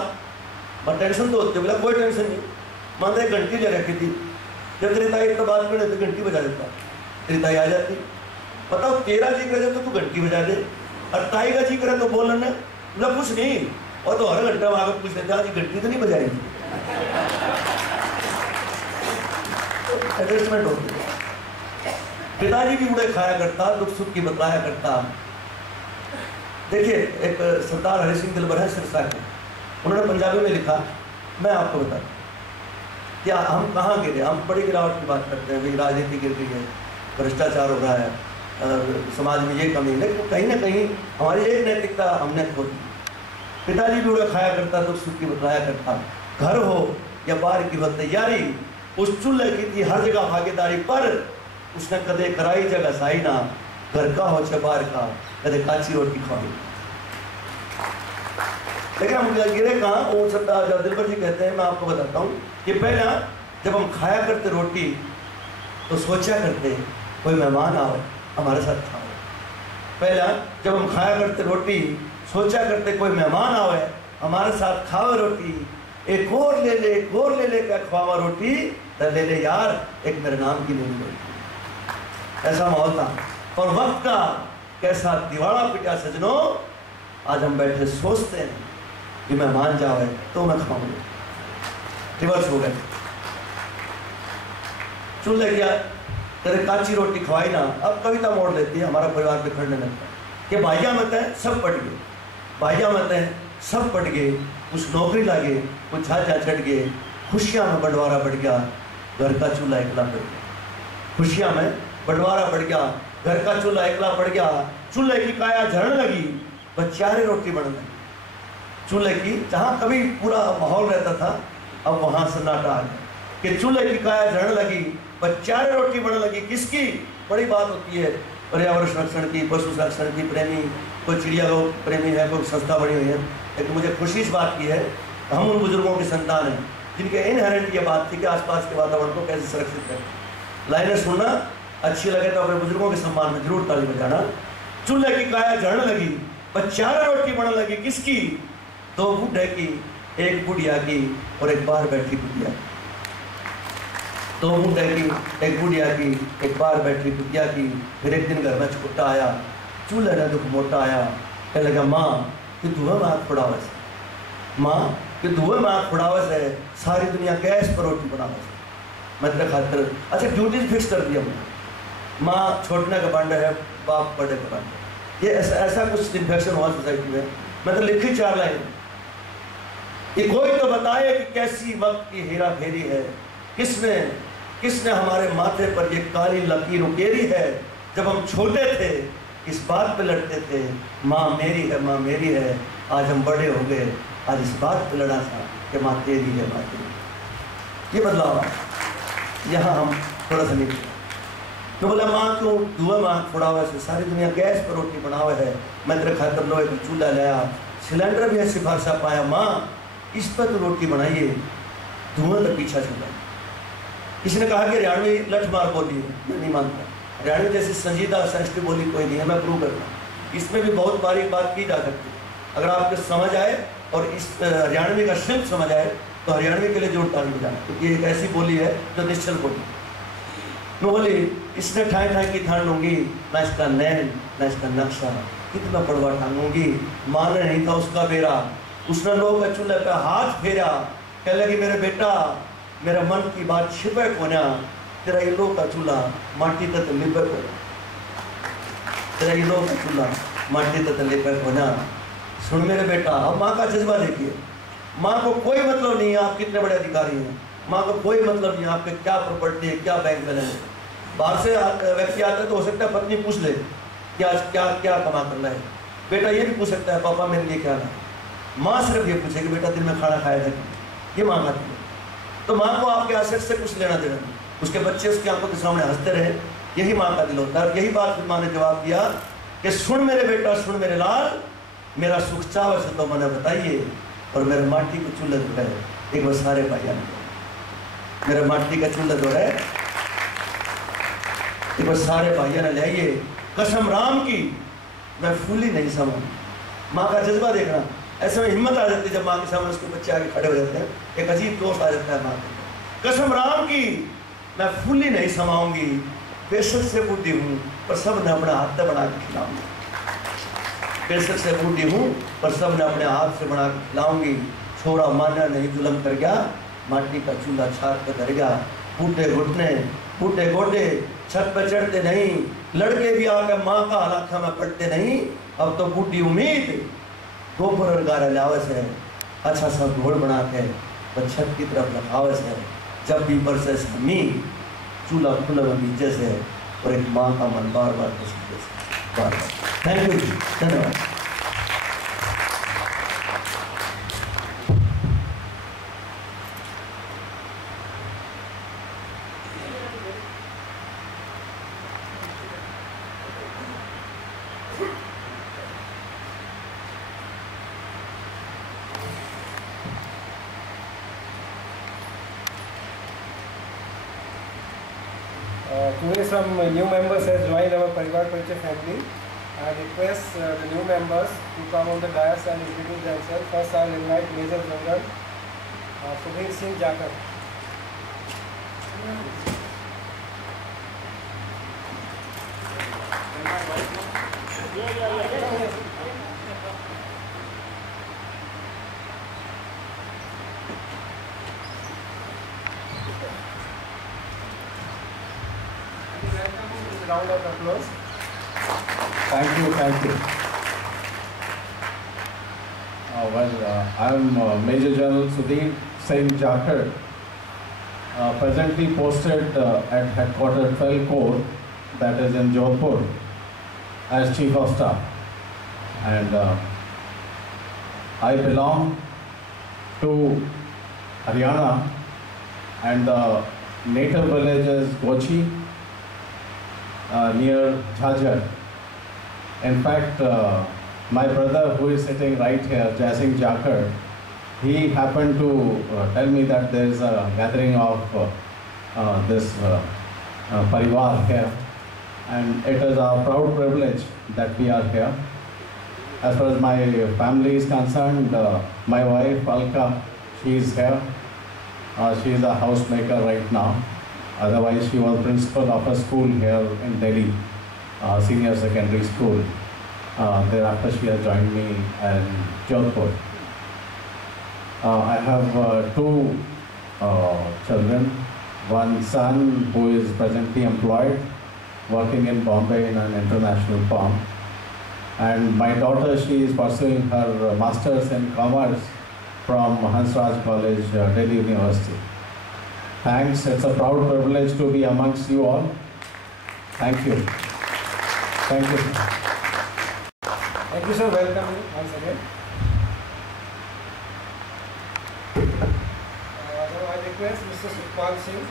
पर टेंशन तो होती है। बोला कोई टेंशन नहीं, मानते 1 घंटी ले रखी थी, जब तेरी ताई तो बात करने तो घंटी बजा देता, तेरी ताई आ जाती। बताओ तेरा जी करे तो तू घंटी बजा दे, और ताई का जी करे तो बोलने मतलब कुछ नहीं, और तो हर घंटा आकर पूछ लेते आज घंटी तो नहीं बजाएगी। एडजस्टमेंट होती है। पिताजी भी उड़े खाया करता, दुख सुख की बतलाया करता। देखिए एक सरदार हरि सिंह दिलबर है सिरसा के, उन्होंने पंजाबी में लिखा, मैं आपको बताता क्या हम कहाँ गिरे। हम बड़ी गिरावट की बात करते हैं, राजनीति गिर गई है, भ्रष्टाचार हो रहा है, समाज में ये कमी, लेकिन कहीं ना कहीं हमारी एक नैतिकता हमने खो दी। पिताजी भी उड़े खाया करता, दुख सुख की बतलाया करता। घर हो या बाहर की वक्त तैयारी, उस चूल्हे की थी हर जगह भागीदारी, पर उसने कदे कराई जगह साई ना, घर का हो बाहर का, कदे काची रोटी खाई। लेकिन हम गिरे कहाँ, वो सरदार दिलबर जी कहते हैं, मैं आपको बताता हूँ कि पहला जब हम खाया करते रोटी तो सोचा करते कोई मेहमान आवे हमारे साथ खाओ। पहला जब हम खाया करते रोटी सोचा करते कोई मेहमान आवे हमारे साथ खाओ रोटी, एक और ले ले, एक और ले ले क्या खवावा रोटी, तो ले ले यार एक मेरे नाम की ले ले रोटी। ऐसा माहौल था। और वक्त का कैसा दीवाना पिटा सजनों, आज हम बैठे सोचते हैं कि मेहमान जावे तो मैं खाऊंगा। रिवर्स हो गए। चूल्हे क्या तेरे काची रोटी खवाई ना, अब कविता मोड़ लेती है, हमारा परिवार बिखरने लगता है कि भाइया मत है सब पट गए, भाइया मत है सब पट गए, कुछ नौकरी लगे, कुछ झाझा चढ़ गए, खुशियां में बंटवारा बढ़ गया, घर का चूल्हा एकला पड़ गया। खुशियां में बंटवारा बढ़ गया, घर का चूल्हा एकला पड़ गया, चूल्हे की काया झड़ने लगी, बच्चारे रोटी बढ़ने लगी। चूल्हे की जहाँ कभी पूरा माहौल रहता था, अब वहाँ सन्नाटा आ गया कि चूल्हे की काया झड़ने लगी, बच्चारे रोटी बढ़ने लगी। किसकी बड़ी बात होती है, पर्यावरण संरक्षण की, पशु संरक्षण की प्रेमी, कोई चिड़िया लोग प्रेमी है, कोई संस्था बनी हुई है। लेकिन मुझे खुशी इस बात की है, हम उन बुजुर्गों की संतान हैं जिनके इनहेरेंट ये बात थी कि आसपास के वातावरण को कैसे सुरक्षित करें। लाइनें सुनना अच्छी लगे तो अपने बुजुर्गों के सम्मान में जरूर ताली बजाना। चूल्हे की काया झड़ने लगी, बच्चारे रोटी बढ़ने लगी। किसकी? दो बूढ़े की, एक बुढ़िया की और एक बाहर बैठी बुढ़िया। दो बूढ़े की, एक बुढ़िया की, एक बाहर बैठी बुढ़िया की। फिर एक दिन घर में छोटा आया, चूल्हे ने दुख मोटा आया, कहने लगा माँ कि धुएं में आग फुड़ावस है, माँ कि धुएं में आग फुड़ावस है, सारी दुनिया गैस पर रोटी बनावस है, मैं तेरे खातिर अच्छा ड्यूटीज फिक्स कर दिया। माँ छोटने का बांडा है, बाप बड़े का बांडा। ये ऐसा कुछ इन्फेक्शन हुआ सोसाइटी में। मैं तो लिखी 4 लाइन कि कोई तो बताए कि कैसी वक्त की हेरा फेरी है, किसने हमारे माथे पर ये काली लकीर उकेरी है। जब हम छोटे थे इस बात पे लड़ते थे, माँ मेरी है, माँ मेरी है। आज हम बड़े हो गए, आज इस बात पे लड़ा था कि माँ तेरी है, माँ तेरी। ये बदलाव है। यहाँ हम थोड़ा सा नहीं तो बोला माँ क्यों धुआं में आग फुड़ावे से, सारी दुनिया गैस पर रोटी बनावे है, मैं तेरे खातिर लोहे का चूल्हा लाया, सिलेंडर भी है सिफारिशा पाया, माँ इस पर तो रोटी बनाइए, धुआं तो पीछा चला। किसी ने कहा कि हरियाणवी लठ मार बोली है, मैं नहीं मानता। हरियाणवी जैसी संजीदा सेंसिटिव बोली कोई नहीं है, मैं प्रूव करता। इसमें भी बहुत बारीक बात की जा सकती है। अगर आपको समझ आए और इस हरियाणवी का शिल्प समझ आए तो हरियाणवी के लिए जोड़ ताली बजाना, क्योंकि ये एक ऐसी बोली है जो निश्चल बोली। मैं बोली इसने ठाई ठाई की ठान लूंगी, ना इसका नैन ना इसका नक्शा, कितना पड़वा टांगूंगी। माने नहीं था उसका बेरा, उसने लोग का चूल्हे पे हाथ फेरा, कह लगी मेरे बेटा मेरा मन की बात छिपे कोना, तेरा ये लोग का चूल्हा माटी तक लिपे कोना, तेरा ये लोग का चूल्हा माटी तक लिपे कोना। सुन मेरे बेटा, अब माँ का जज्बा देखिए। माँ को कोई मतलब नहीं है आप कितने बड़े अधिकारी हैं, माँ को कोई मतलब नहीं है आपके क्या प्रॉपर्टी है, क्या बैंक बैलेंस है। बाहर से व्यक्ति आता है तो हो सकता है पत्नी पूछ ले कि आज क्या क्या कमा करना है। बेटा ये भी पूछ सकता है पापा मेरे लिए क्या लाए। माँ सिर्फ ये पूछे कि बेटा दिन में खाना खाया था, ये माँ खाती है। तो माँ को आपके एसेट से कुछ लेना देना नहीं, उसके बच्चे उसकी आंखों के सामने हंसते रहे, यही माँ का दिल होता है। और यही बात माँ ने जवाब दिया कि सुन मेरे बेटा, सुन मेरे लाल, मेरा सुख चाव से तो मैंने बताइए। और मेरे माटी को चूल्हे जो है एक बार सारे भाइया मेरे माटी का चूल्हा जो है एक बार सारे भाइया ने लाइए, कसम राम की मैं फूली नहीं समझ। माँ का जज्बा देखना, ऐसे में हिम्मत आ जाती है जब माँ के सामने उसके बच्चे आगे खड़े हो जाते हैं, एक अजीब जोश आ जाता है माँ के। कसम राम की मैं फूली नहीं समाऊंगी, बेशक से बूढ़ी हूँ पर सब ने अपने हाथ से बना के खिलाऊंगी। बेशक से बूढ़ी हूँ पर सब ने अपने हाथ से बना के खिलाऊंगी। छोरा माना नहीं जुलम कर गया, माटी का चूल्हा छात पे कर गया। फूटे घुटने फूटे गोडे, छत पे चढ़ते नहीं, लड़के भी आके माँ का हलाखा में पड़ते नहीं। अब तो बूढ़ी उम्मीद गोबर और गारा लावस है, अच्छा सा घोड़ बना के छत की तरफ रखावस है। जब भी बरसे मी चूल्हा खुला में बीजे से और एक माँ का मन बार बार पसीने से बार बार। थैंक यू, धन्यवाद। Today some new members has joined our Parivar Parichaya family. I request the new members to come on the dais and introduce themselves. First I will invite Major General Subir Singh Jakar. Round of applause. Thank you, thank you. I'm Major General Sudhir Singh Jakar, presently posted at Headquarters 12 Corps, that is in Jodhpur, as Chief of Staff. And I belong to Haryana, and the native village is Gochi, near Jhajjar. In fact, my brother who is sitting right here, Jai Singh Jakar, he happened to tell me that there is a gathering of this Parivar here, and it is a proud privilege that we are here. As far as my family is concerned, my wife Alka, she is here. She is a housemaker right now. Otherwise, she was principal of a school here in Delhi, senior secondary school. Thereafter, she has joined me in Jodhpur. I have two children. One son who is presently employed, working in Bombay in an international firm. And my daughter, she is pursuing her Masters in Commerce from Hansraj College, Delhi University. Thanks, it's a proud privilege to be amongst you all. Thank you. Thank you. Thank you, sir. Welcome once again. Now I request Mr. Sukhpal Singh.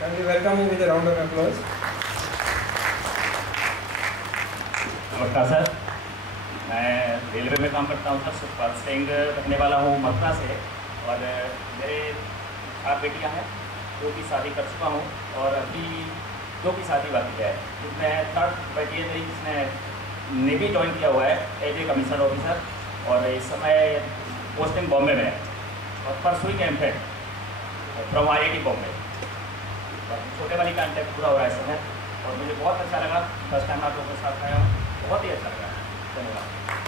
Can we welcome him with a round of applause? नमस्कार सर, मैं रेलवे में काम करता हूँ सर। सुखपाल सिंह रहने वाला हूँ मथुरा से, और मेरे 4 बेटियाँ हैं, 2 की शादी कर चुका हूँ और अभी 2 की शादी बाकी है। जिसमें 3rd बेटी है मेरी, जिसने नेवी ज्वाइन किया हुआ है एज ए कमीशन ऑफिसर, और इस समय पोस्टिंग बॉम्बे में है, और परसुई कैंप है फ्रॉम IIT बॉम्बे। छोटे वाली का कॉन्टैक्ट पूरा हो रहा है इस समय, और मुझे बहुत अच्छा लगा। फर्स्ट टाइम आप लोगों के साथ आया हूँ, बहुत ही अच्छा लगा। धन्यवाद।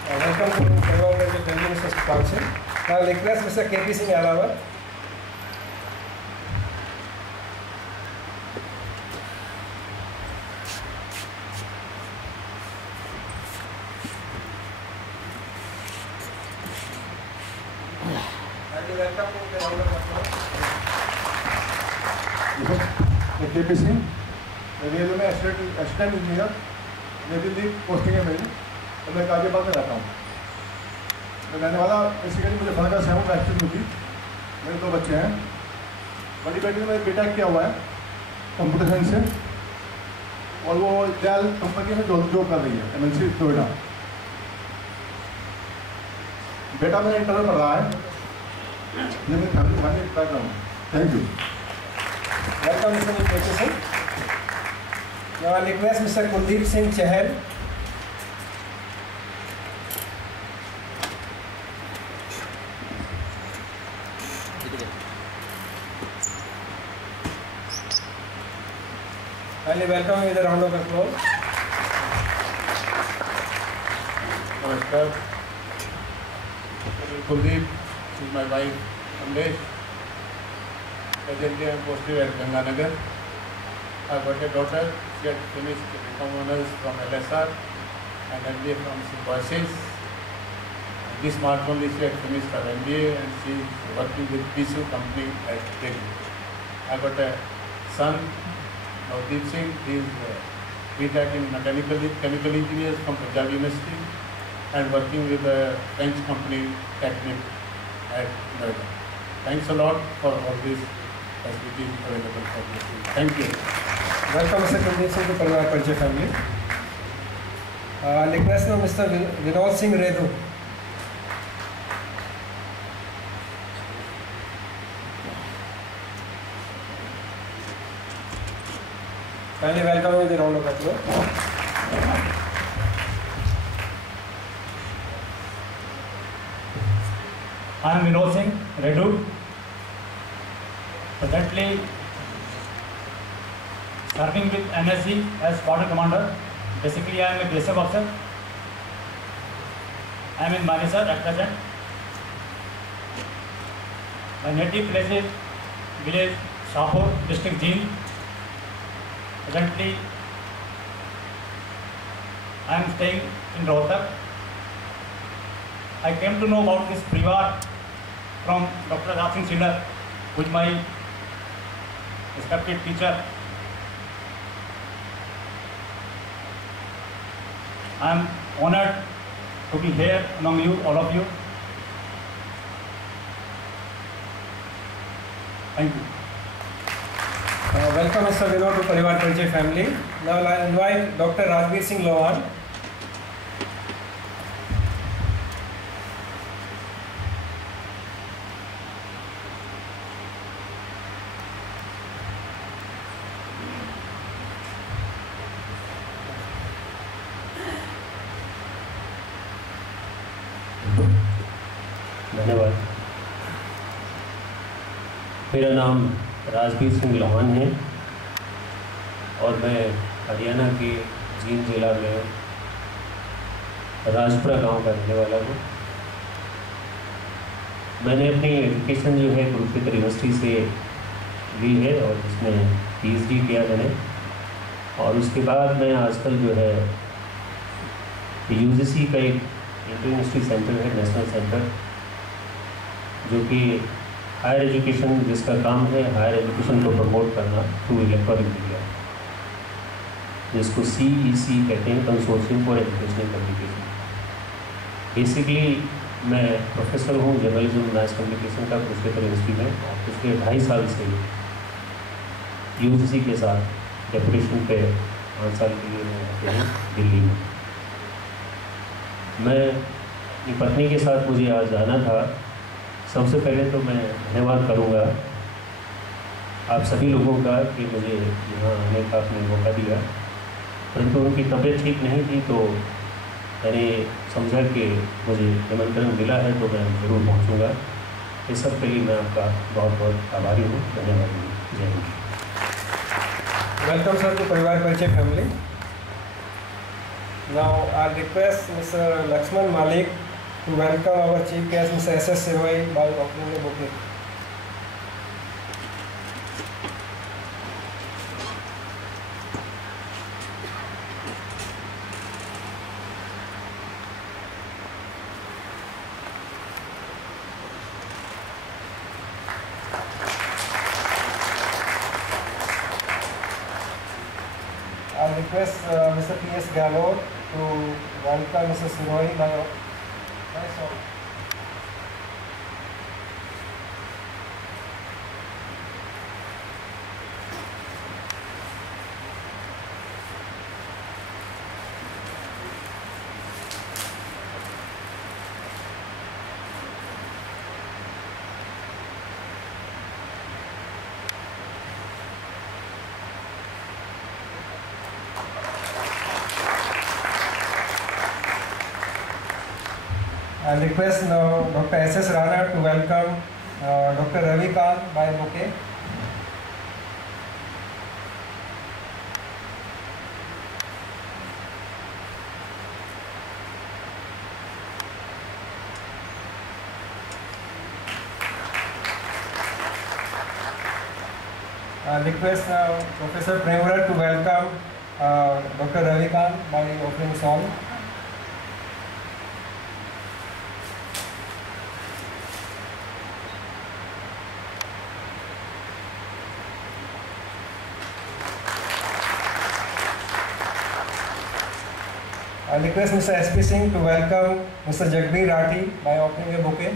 Welcome to Parivar Parichaya family, Mr. Sukhpal Singh. Now request Mr. KP Singh Alawat. Welcome to the round of applause. मैं KP सिंह, रेलवे में असिस्टेंट इंजीनियर नई दिल्ली पोस्टिंग है मेरी, और मैं गाजियाबाद में रहता हूँ। मैं रहने वाला बेसिकली मुझे फनका से हूँ, मैट्रिक में थी। मेरे 2 बच्चे हैं। बड़ी बेटी ने मेरे बीटेक किया हुआ है कंप्यूटर साइंस से, और वो डेल कंपनी में जॉब कर रही है, MNC नोएडा। बेटा मेरा इंटरव्यू कर रहा है, ये मैं फैमिली खाने कर रहा हूँ। Thank you. Welcome Mr. KP Singh. Now I request Mr. Kuldeep Singh Chahal. Kindly welcome with a round of applause. Namaskar. Kuldeep, this is my wife, Kamlesh. Presently I am posted at Ganganagar. I have got a daughter. She had finished BCom Honors from LSR and MBA from Symbiosis. This March only she had finished her MBA and she is working with PSU company at Delhi. I have got a son, Navdeep Singh. He is BTech in chemical engineers from Punjab University and working with a French company, Technic, at Noida. Thanks a lot for all this facilities available for this. Thank you. Welcome Mr. Kuldeep Singh to Parivar Parichai family. Request now Mr. Vinod Singh Redhu. Kindly welcome with a round of applause. I am Vinod Singh Redhu. Presently serving with NSG as squadron commander. Basically, I am a BSF officer. I am in Manesar at present. My native place is village Shahpur, district Jind. Presently, I am staying in Rohtak. I came to know about this Parivar from Dr. Raj Singh Chillar, who is my respected teacher. I am honored to be here among you, all of you. Thank you. Welcome Mr. Vinod to Parivar Parichai family. Now I invite Dr. Rajbir Singh Lohan. धन्यवाद। मेरा नाम राजबीर सिंह लोहान है और मैं हरियाणा के जींद जिला में राजपुरा गांव का रहने वाला हूँ। मैंने अपनी एजुकेशन जो है कुरुक्षेत्र यूनिवर्सिटी से ली है और इसमें PhD किया मैंने, और उसके बाद मैं आजकल जो है UGC का एक इंटर यूनिवर्सिटी सेंटर है, नेशनल सेंटर, जो कि हायर एजुकेशन जिसका काम है हायर एजुकेशन को प्रमोट करना थ्रू इलेक्ट्रॉनिक मीडिया, जिसको CEC कहते हैं, consortium for educational communication. Basically मैं प्रोफेसर हूँ जर्नलिज्म मैस कम्युनिकेशन का कुरुक्षेत्र यूनिवर्सिटी में, और पिछले 2.5 साल से UGC के साथ डेपुटेशन पे 5 साल के लिए मैं रहते हैं दिल्ली में। मैं अपनी पत्नी के साथ मुझे आज जाना था। सबसे पहले तो मैं धन्यवाद करूँगा आप सभी लोगों का कि मुझे यहाँ आने का आपने मौका दिया, परंतु उनकी तबीयत ठीक नहीं थी तो मैंने समझा कि मुझे निमंत्रण मिला है तो मैं ज़रूर पहुँचूँगा। इस सब के लिए मैं आपका बहुत बहुत आभारी हूँ। धन्यवाद। जय Hind. Welcome sir to Parivar Parichai family. Now I request Mr. Lakshman Malik to welcome our chief guest Mr. S.S. Sewai by opening the bouquet. I request Mr. P.S. Galor to welcome Mr. Sewai by song. I'll request now Dr. S.S. Rana to welcome Dr. Ravi Kant by bouquet. I'll request now Professor Premwrat to welcome Dr. Ravi Kant by opening song. I'll request Mr. S.P. Singh to welcome Mr. Jagbir Rathi by opening a bouquet.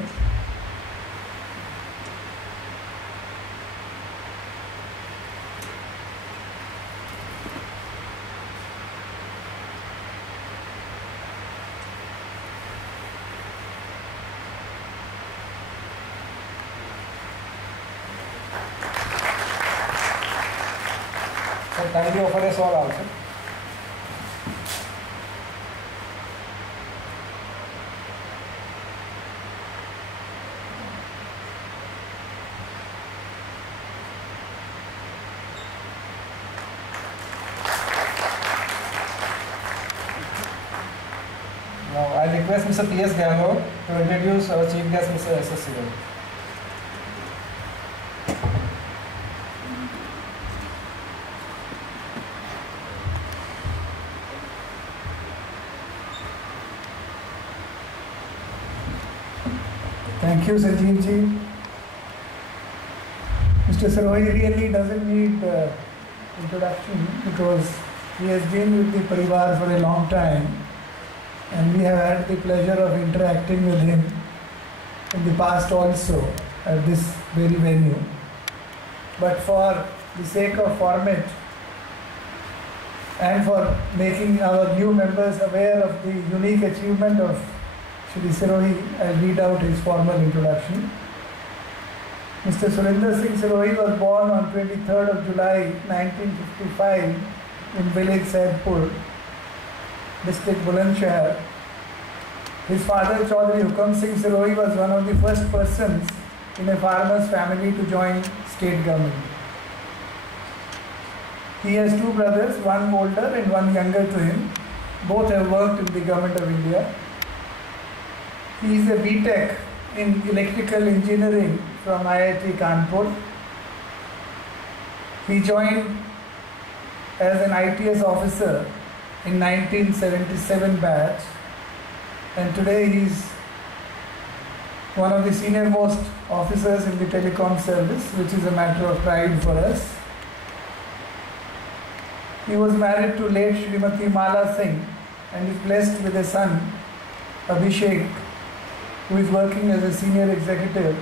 So kindly offer a song also. Now I request Mr. P.S. Gano to introduce our Chief Guest, Mr. S.S. Sigal. Thank you, Sanjeev ji. Mr. Sirohi really doesn't need introduction because he has been with the Parivar for a long time, and we have had the pleasure of interacting with him in the past also at this very venue. But for the sake of format and for making our new members aware of the unique achievement of Shri Sirohi, I'll read out his formal introduction. Mr. Surinder Singh Sirohi was born on 23rd of July 1955 in village Saidpur, district Bulandshahr. His father Chaudhry Hukam Singh Sirohi was one of the first persons in a farmer's family to join state government. He has two brothers, one older and one younger to him. Both have worked in the government of India. He is a B.Tech in electrical engineering from IIT Kanpur. He joined as an ITS officer in 1977 batch, and today he is one of the senior most officers in the telecom service, which is a matter of pride for us. He was married to late Srimati Mala Singh and is blessed with a son, Abhishek, who is working as a senior executive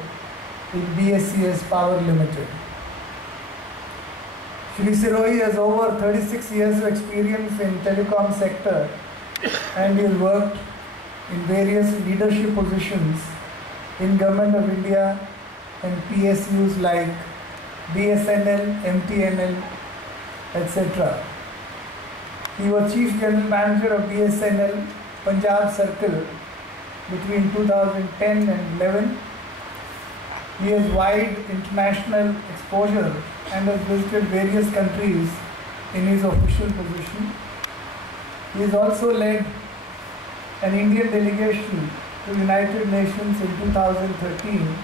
in BSCS Power Limited. Shri Sirohi has over 36 years of experience in telecom sector, and he has worked in various leadership positions in Government of India and PSUs like BSNL, MTNL, etc. He was Chief General Manager of BSNL Punjab Circle between 2010 and 11. He has wide international exposure and has visited various countries in his official position. He has also led an Indian delegation to the United Nations in 2013.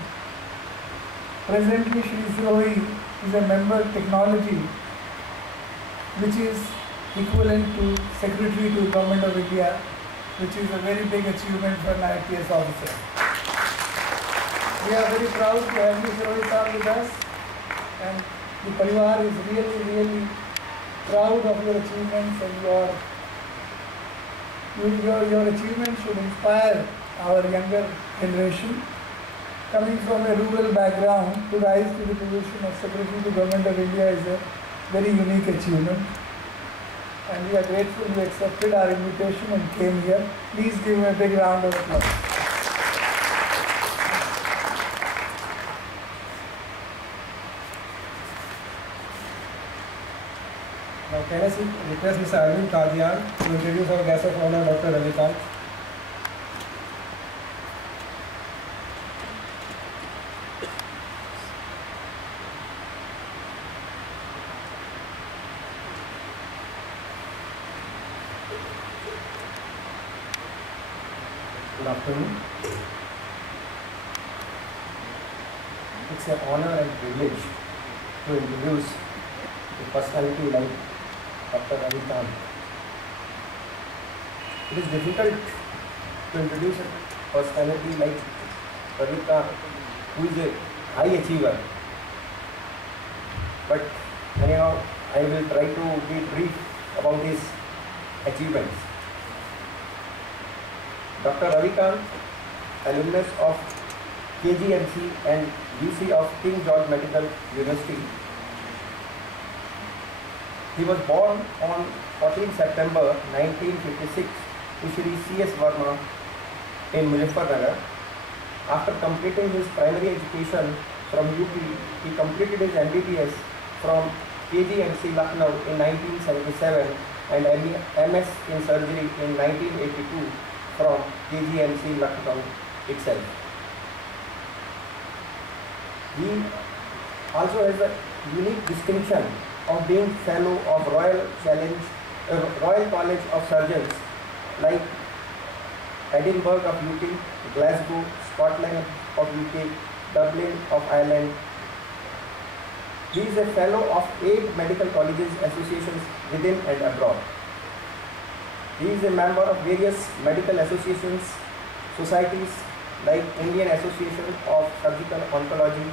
Presently, Shri Sirohi is a member of technology, which is equivalent to Secretary to Government of India, which is a very big achievement for an IPS officer. We are very proud to have Shri Sirohi Sahab with us, and the Parivar is really proud of your achievements, and your achievements should inspire our younger generation. Coming from a rural background, to rise to the position of Secretary to Government of India is a very unique achievement. And we are grateful you accepted our invitation and came here. Please give him a big round of applause. Now can I request Mr. Arvind Kadian to introduce our guest of honor, Dr. Ravi Kant. Good afternoon. It's an honor and privilege to introduce a personality like Dr. Ravi Kant. It is difficult to introduce a personality like Ravi Kant, who is a high achiever. But anyhow, I will try to be brief about his achievements. Dr. Ravi Kant, alumnus of KGMC and VC of King George Medical University. He was born on 14 September 1956 to Shri C.S. Verma in Muzaffarnagar. After completing his primary education from UP, he completed his MBBS from KGMC Lucknow in 1977 and MS in surgery in 1982 from KGMC Lucknow itself. He also has a unique distinction of being fellow of Royal College of Surgeons like Edinburgh of UK, Glasgow, Scotland of UK, Dublin of Ireland. He is a fellow of 8 medical colleges associations within and abroad. He is a member of various medical associations, societies like Indian Association of Surgical Oncology,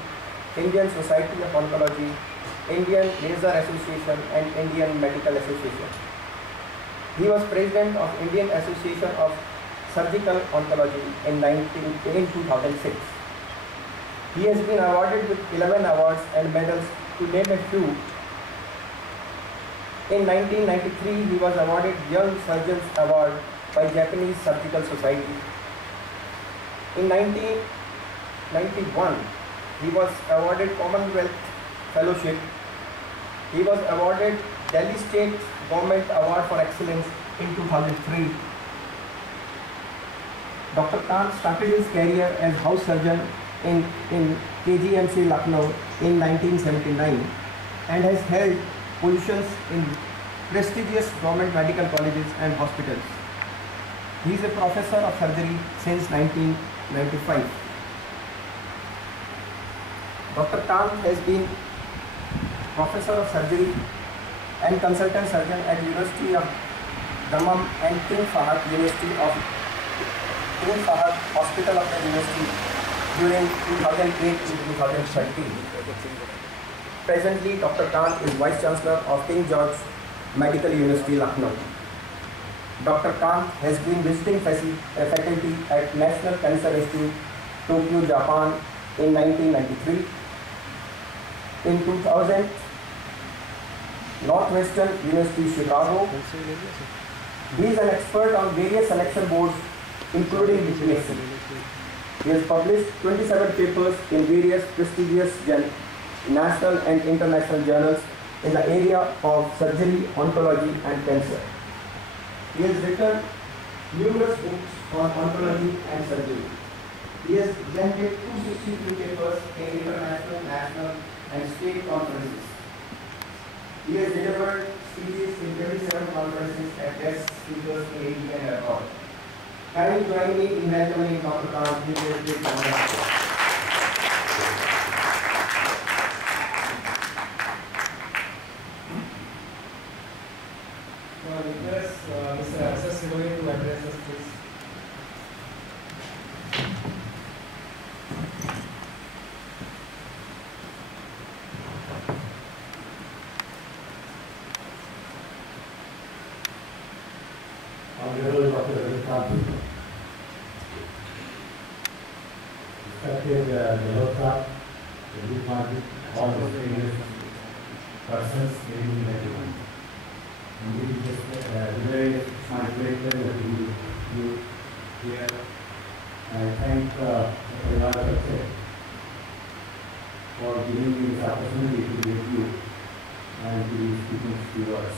Indian Society of Oncology, Indian Laser Association and Indian Medical Association. He was president of Indian Association of Surgical Oncology in 2006. He has been awarded with 11 awards and medals, to name a few. In 1993, he was awarded Young Surgeons Award by Japanese Surgical Society. In 1991, he was awarded Commonwealth Fellowship. He was awarded Delhi State Government Award for Excellence in 2003. Dr. Kant started his career as house surgeon in KGMC Lucknow in 1979 and has held positions in prestigious government medical colleges and hospitals. He is a professor of surgery since 1995. Dr. Kant has been professor of surgery and consultant surgeon at University of Dammam and King Fahd Hospital of the University during 2008 to 2013. Presently, Dr. Kant is Vice Chancellor of King George Medical University, Lucknow. Dr. Kant has been visiting faculty at National Cancer Institute, Tokyo, Japan in 1993. In 2000, Northwestern University, Chicago. He is an expert on various selection boards, including UPSC. He has published 27 papers in various prestigious national and international journals in the area of surgery, oncology and cancer. He has written numerous books on oncology and surgery. He has presented 263 papers in international, national and state conferences. He has delivered speeches in 27 conferences and guest speakers in India and abroad. Can you join me in welcoming Dr. Kant? Request Mr. Asas Siroy to address us, please. Honorable Dr. Ravi Kant, respected Malhotra, all the famous persons in the it is very my pleasure to be here. I thank Parivar Pache for giving me this opportunity to meet you and to be speaking to us.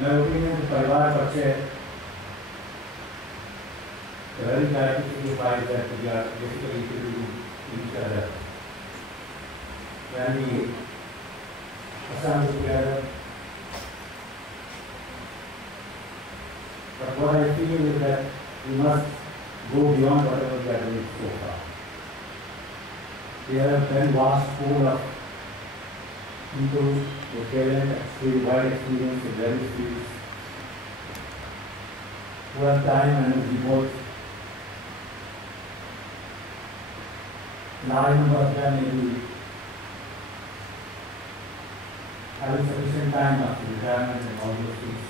My opinion to Parivar Pache very glad to signify that we are basically to each other. When we assemble together what I feel is that we must go beyond whatever we are doing so far. We have a very vast pool of people with very wide experience in various fields, who have time and energy both. Large number of them may be having sufficient time after retirement and all those things.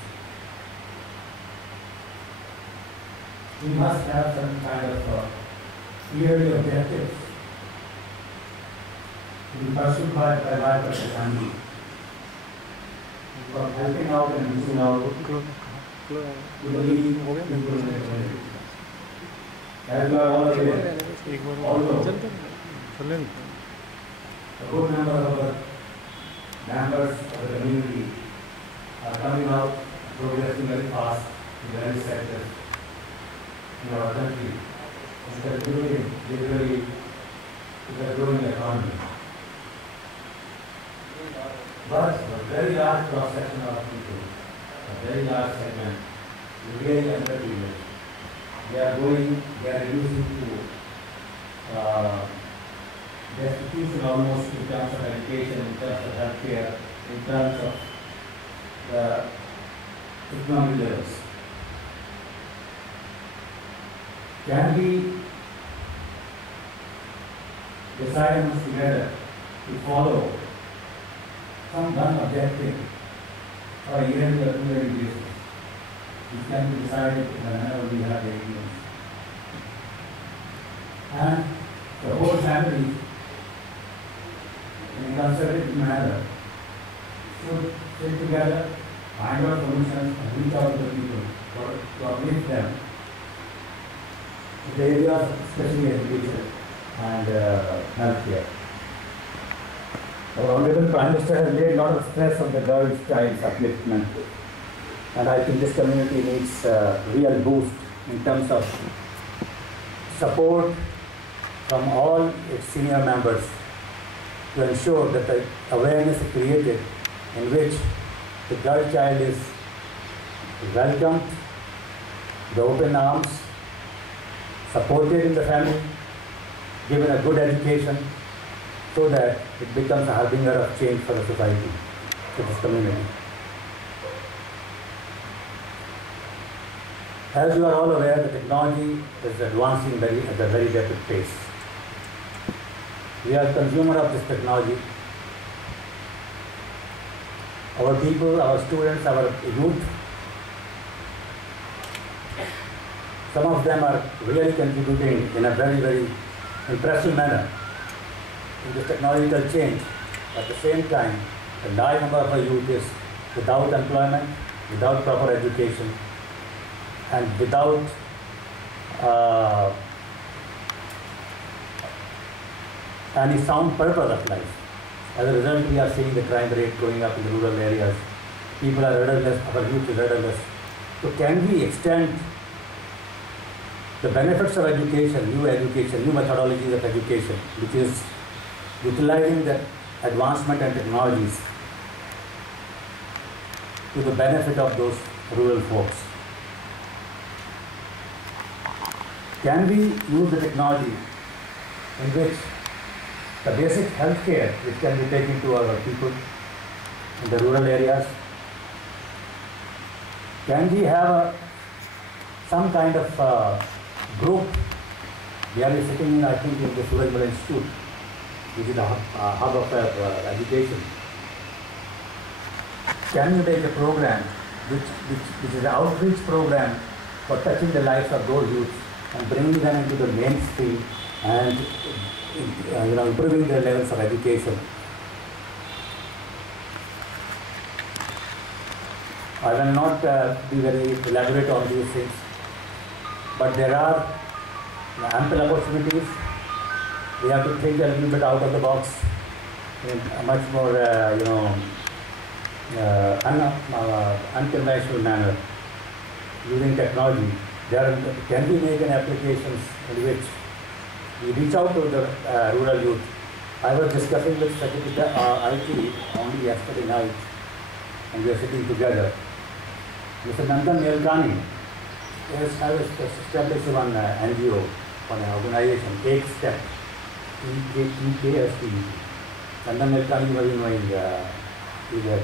We must have some kind of yearly objectives to be pursued by the family. From helping out and reaching out to the needy people in the community. As you are all aware, although a good number of our members of the community are coming out, progressing very fast in various sectors in our country, and contributing literally to the growing economy. But a very large cross-section of people, a very large segment, is really underprivileged. They are reducing to destitution almost in terms of education, in terms of healthcare, in terms of the economic levels. Can we decide amongst together to follow some one objective or a yearly or 2 yearly basis, which can be decided whenever we have the events. And the whole family, in a concerted manner, should sit together, find out solutions, and reach out to the people to uplift them in the areas of especially education and healthcare. Our Honorable Prime Minister has laid a lot of stress on the girl child's upliftment, and I think this community needs a real boost in terms of support from all its senior members to ensure that the awareness is created in which the girl child is welcomed, with open arms, supported in the family, given a good education, so that it becomes a harbinger of change for the society, for this community. As you are all aware, the technology is advancing at a very rapid pace. We are consumer of this technology. Our people, our students, our youth, some of them are really contributing in a very, very impressive manner in this technological change. At the same time, a large number of our youth is without employment, without proper education, and without any sound purpose of life. As a result, we are seeing the crime rate going up in the rural areas. People are rudderless, our youth is rudderless. So can we extend the benefits of education, new methodologies of education, which is utilizing the advancement and technologies to the benefit of those rural folks? Can we use the technology in which the basic health care which can be taken to our people in the rural areas? Can we have some kind of group? We are sitting in, I think, in the Suraj Mal Institute, which is the hub of education. Can you take a program which is an outreach program for touching the lives of those youths and bringing them into the mainstream and improving their levels of education? I will not be very elaborate on these things, but there are ample opportunities. We have to think a little bit out of the box in a much more, unconventional manner, using technology. Can we make applications in which we reach out to the rural youth? I was discussing with Secretary IT only yesterday night, and we are sitting together. Mr. Nandan Nilekani has established one NGO, one organization, Take Step, TKST. Chandan Nilekani was knowing is a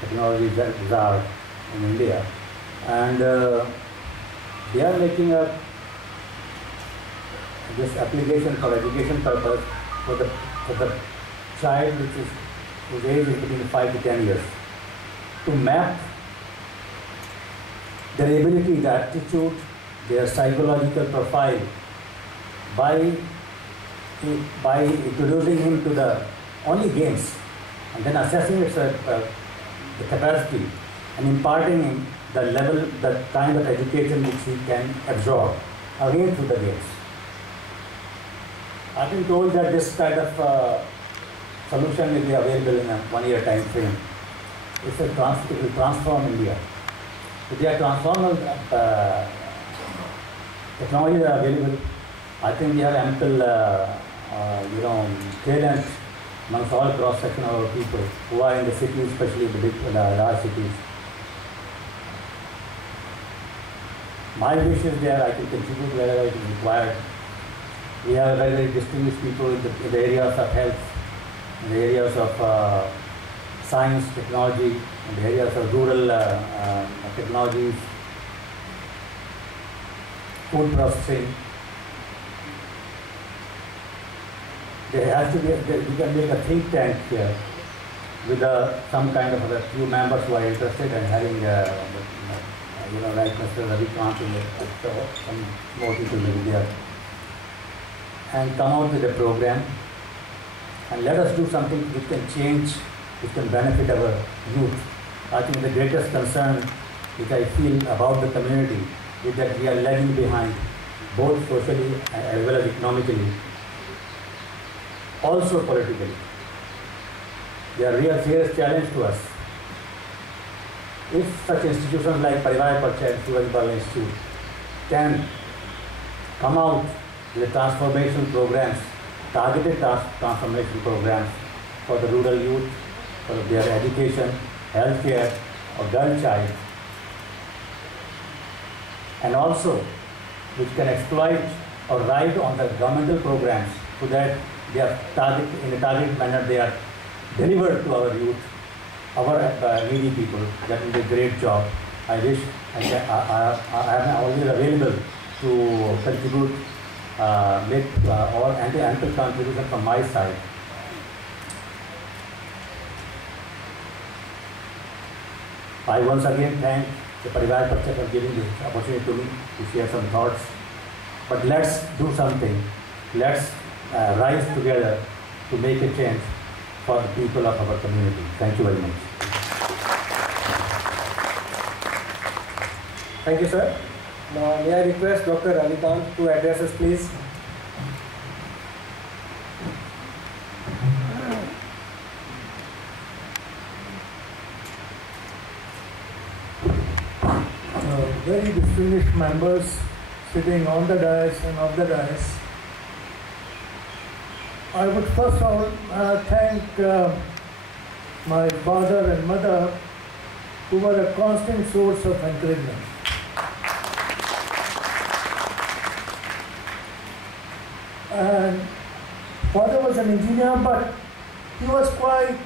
technology czar in India, and they are making this application for education purpose for the child whose age is between 5 to 10 years, to map their ability, their aptitude, their psychological profile by introducing him to the only games, and then assessing the capacity and imparting him the level, the kind of education which he can absorb again through the games. I've been told that this kind of solution will be available in a 1-year time frame. It will transform India. If they are transformational technologies are available, I think we have ample talent amongst all cross-section of our people who are in the cities, especially the big, large cities. My wish is there, I can contribute wherever it is required. We have very, very distinguished people in the areas of health, in the areas of science, technology, in the areas of rural technologies, food processing. There has to be, we can make a think tank here with some kind of a few members who are interested in having, like Mr. Ravi Kant and some more people will be there, and come out with a program and let us do something which can change, which can benefit our youth. I think the greatest concern which I feel about the community is that we are lagging behind, both socially as well as economically, also politically. They are real serious challenge to us. If such institutions like Parivar Parichaya and Shivaji Bala Institute can come out with transformation programs, targeted transformation programs for the rural youth, for their education, healthcare, or girl child, and also which can exploit or ride on the governmental programs so that they are in a targeted manner they are delivered to our youth, our needy people. That will be a great job. I wish I am always available to contribute, make all ample contribution from my side. I once again thank the Parivar Parichaya for giving this opportunity to me to share some thoughts. But let's do something. Let's rise together to make a change for the people of our community. Thank you very much. Thank you, sir. Now, may I request Dr. Ravi Kant to address us, please. Very distinguished members sitting on the dais and off the dais. I would first of all thank my father and mother, who were a constant source of encouragement. And father was an engineer, but he was quite,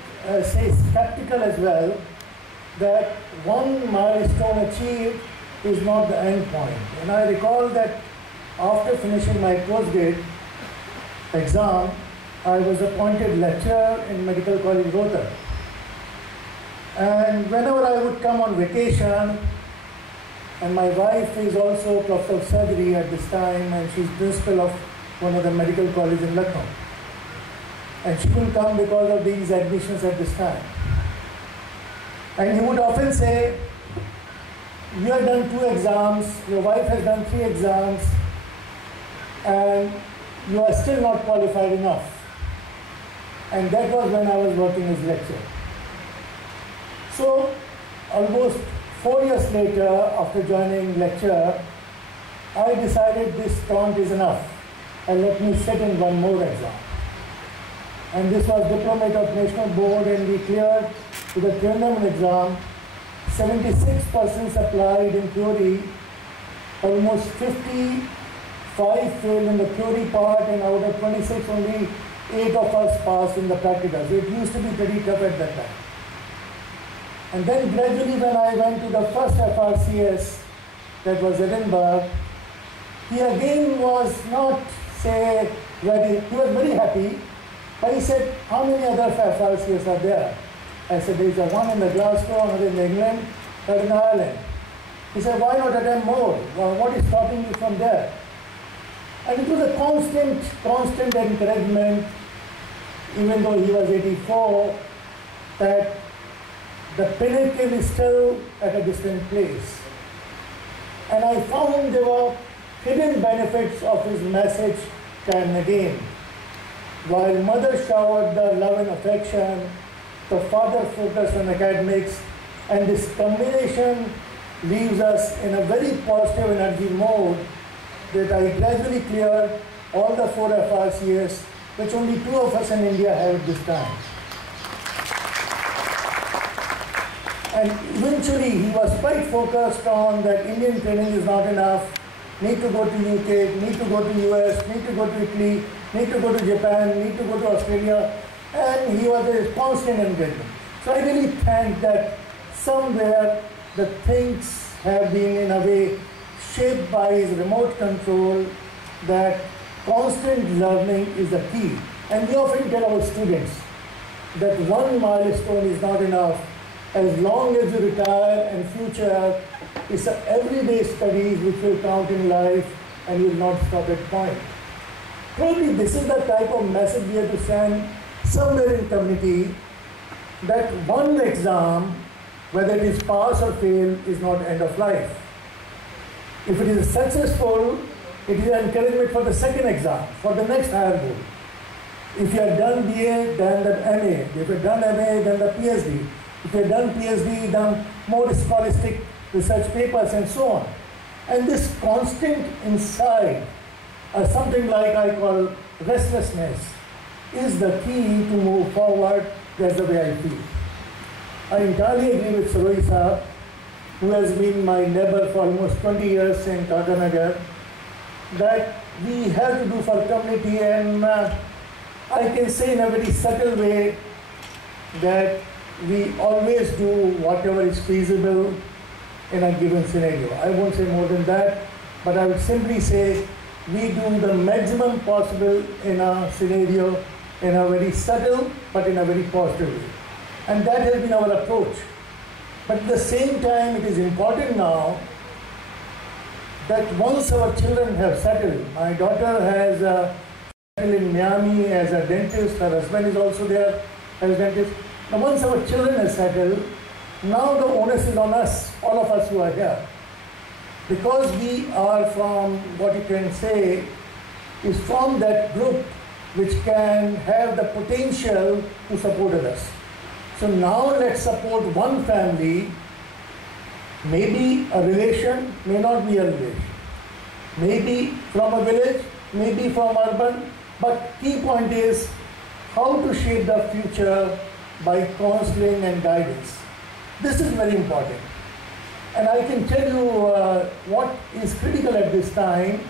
skeptical as well, that one milestone achieved is not the end point. And I recall that after finishing my postgrad exam, I was appointed lecturer in Medical College Rohtak. And whenever I would come on vacation, and my wife is also professor of surgery at this time, and she's principal of one of the medical colleges in Lucknow. And she couldn't come because of these admissions at this time. And he would often say, you have done 2 exams, your wife has done 3 exams, and you are still not qualified enough. And that was when I was working as lecturer. So, almost 4 years later, after joining lecture, I decided this count is enough, and let me sit in one more exam. And this was Diplomate of National Board, and we cleared to the preliminary exam. 76 persons applied in theory, almost 55 failed in the theory part, and out of 26, only 8 of us passed in the practical. So it used to be pretty tough at that time. And then gradually when I went to the first FRCS, that was Edinburgh, he again was not, say, ready. He was very happy, but he said, how many other FRCS are there? I said, there is one in the Glasgow, another in England, third in Ireland. He said, why not attempt more? Well, what is stopping you from there? And it was a constant encouragement, even though he was 84, that the pinnacle is still at a distant place. And I found there were hidden benefits of his message time and again. While mother showered the love and affection, the father focused on academics, and this combination leaves us in a very positive energy mode that I gradually cleared all the 4 FRCS, which only 2 of us in India have at this time. And eventually he was quite focused on that Indian training is not enough, need to go to UK, need to go to US, need to go to Italy, need to go to Japan, need to go to Australia, and he was a constant engagement. So I really think that somewhere the things have been in a way shaped by his remote control, that constant learning is the key. And we often tell our students that one milestone is not enough. As long as you retire and future, it's an everyday studies which will count in life, and you will not stop at point. Probably this is the type of message we have to send somewhere in community, that one exam, whether it is pass or fail, is not end of life. If it is successful, it is encouragement for the second exam, for the next higher goal. If you have done BA, then the MA. If you have done MA, then the PhD. If you have done PhD, then more scholastic research papers and so on. And this constant insight, something like I call restlessness, is the key to move forward. That's the way I feel. I entirely agree with Saroi Sahab, who has been my neighbor for almost 20 years in Tata, that we have to do for community, and I can say in a very subtle way that we always do whatever is feasible in a given scenario. I won't say more than that, but I would simply say we do the maximum possible in a scenario in a very subtle but in a very positive way. And that has been our approach. But at the same time, it is important now that once our children have settled, my daughter has settled in Miami as a dentist, her husband is also there as a dentist. Now once our children have settled, now the onus is on us, all of us who are here. Because we are from, what you can say, is from that group which can have the potential to support others. So now let's support one family, maybe a relation, may not be a relation, maybe from a village, maybe from urban, but key point is how to shape the future by counseling and guidance. This is very important. And I can tell you what is critical at this time.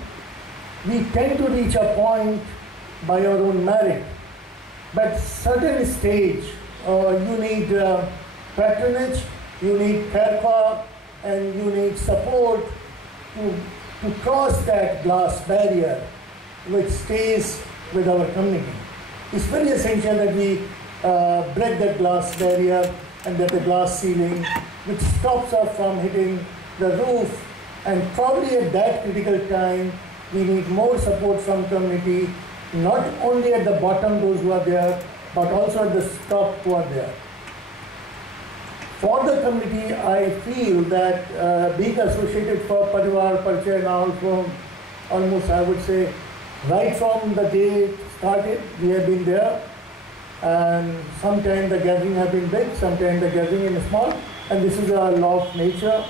We tend to reach a point by our own merit, but certain stage you need patronage, you need kharpa, and you need support to cross that glass barrier which stays with our community. It's very essential that we break that glass barrier and that the glass ceiling which stops us from hitting the roof, and probably at that critical time we need more support from community, not only at the bottom, those who are there, but also at the top who are there. For the community, I feel that being associated for Parivar Parichai now from almost, I would say, right from the day it started, we have been there. And sometimes the gathering have been big, sometimes the gathering is small, and this is a law of nature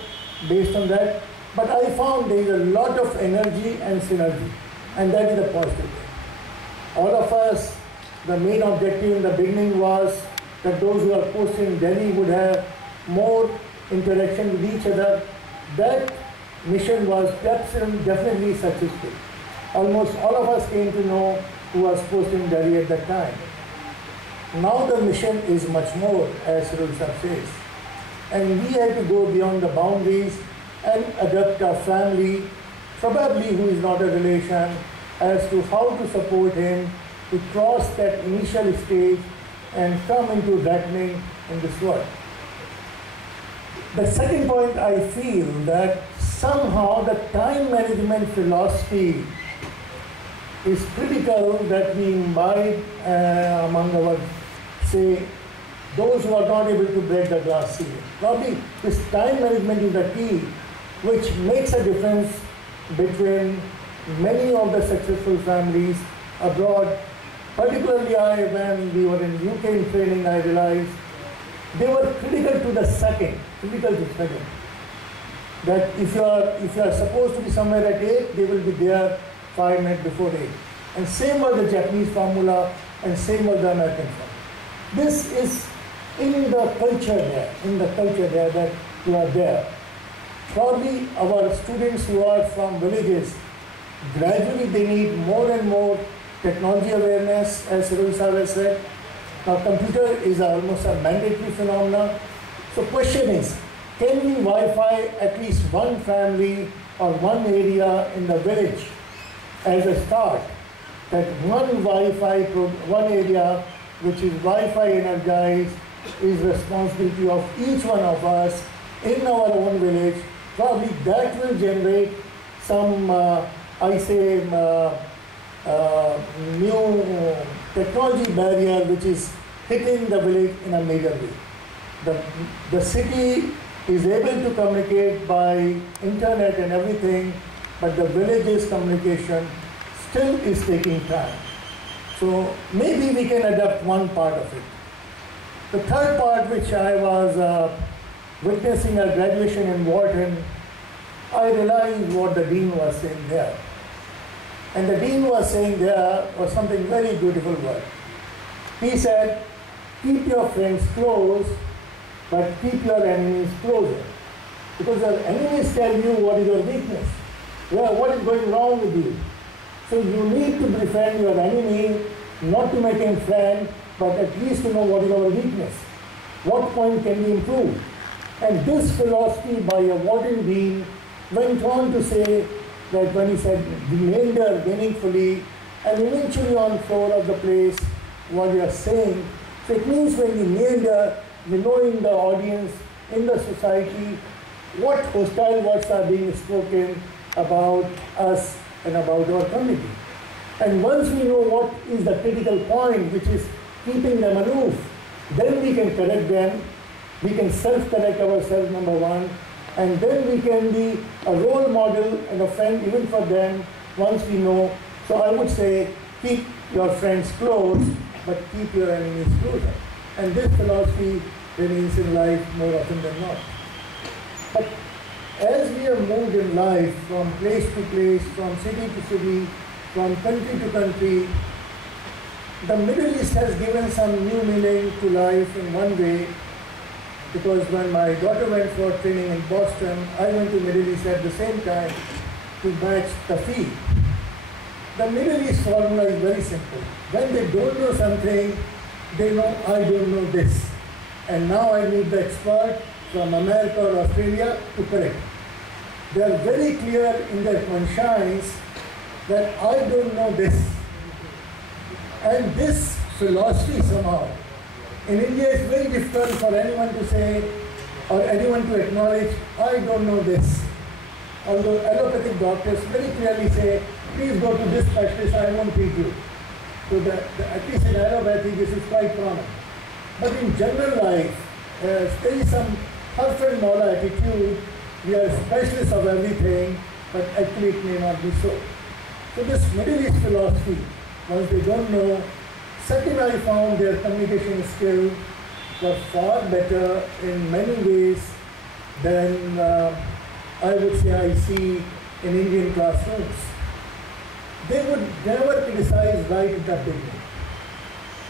based on that. But I found there is a lot of energy and synergy, and that is the positive thing. All of us, the main objective in the beginning was that those who are posted in Delhi would have more interaction with each other. That mission was definitely successful. Almost all of us came to know who was posted in Delhi at that time. Now the mission is much more, as Saroj says. And we had to go beyond the boundaries and adopt a family, probably who is not a relation, as to how to support him to cross that initial stage and come into reckoning in this world. The second point, I feel that somehow the time management philosophy is critical that we imbibe among our, say, those who are not able to break the glass ceiling. Probably this time management is the key which makes a difference between many of the successful families abroad. Particularly when we were in UK in training, I realized they were critical to the second. That if you are supposed to be somewhere at 8, they will be there 5 minutes before 8. And same was the Japanese formula, and same was the American formula. This is in the culture there, that you are there. Probably our students who are from villages, gradually they need more and more technology awareness, as Saroj has said. Now computer is almost a mandatory phenomenon. So question is, can we Wi-Fi at least one family or one area in the village as a start? That one area which is Wi-Fi energized is responsibility of each one of us in our own village. Probably that will generate some, new technology barrier which is hitting the village in a major way. The city is able to communicate by internet and everything, but the village's communication still is taking time. So maybe we can adapt one part of it. The third part, which I was witnessing a graduation in Wharton, I realized what the dean was saying there. And the dean was saying there was something very beautiful word. He said, keep your friends close, but keep your enemies closer. Because your enemies tell you what is your weakness, what is going wrong with you. So you need to befriend your enemy, not to make him friend, but at least to know what is our weakness. What point can we improve? And this philosophy by a Wharton dean went on to say that when he said meander meaningfully and eventually on floor of the place what you are saying. So it means when you meander, you know in the audience, in the society, what hostile words are being spoken about us and about our community. And once we know what is the critical point, which is keeping them aloof, then we can correct them, we can self-correct ourselves, number one, and then we can be a role model and a friend even for them once we know. So I would say, keep your friends close, but keep your enemies closer. And this philosophy remains in life more often than not. But as we have moved in life from place to place, from city to city, from country to country, the Middle East has given some new meaning to life in one way, because when my daughter went for training in Boston, I went to Middle East at the same time to match the fee. The Middle East formula is very simple. When they don't know something, they know, I don't know this. And now I need the expert from America or Australia to correct. They are very clear in their conscience that I don't know this. And this philosophy somehow, in India it's very difficult for anyone to say or anyone to acknowledge, I don't know this. Although allopathic doctors very clearly say, please go to this specialist, I won't treat you. So at least in allopathy this is quite common. But in general life, there is some perfect knowledge attitude, we are specialists of everything, but actually it may not be so. So this Middle East philosophy, once they don't know, second I found their communication skills were far better in many ways than I would say I see in Indian classrooms. They would never criticize right at the beginning.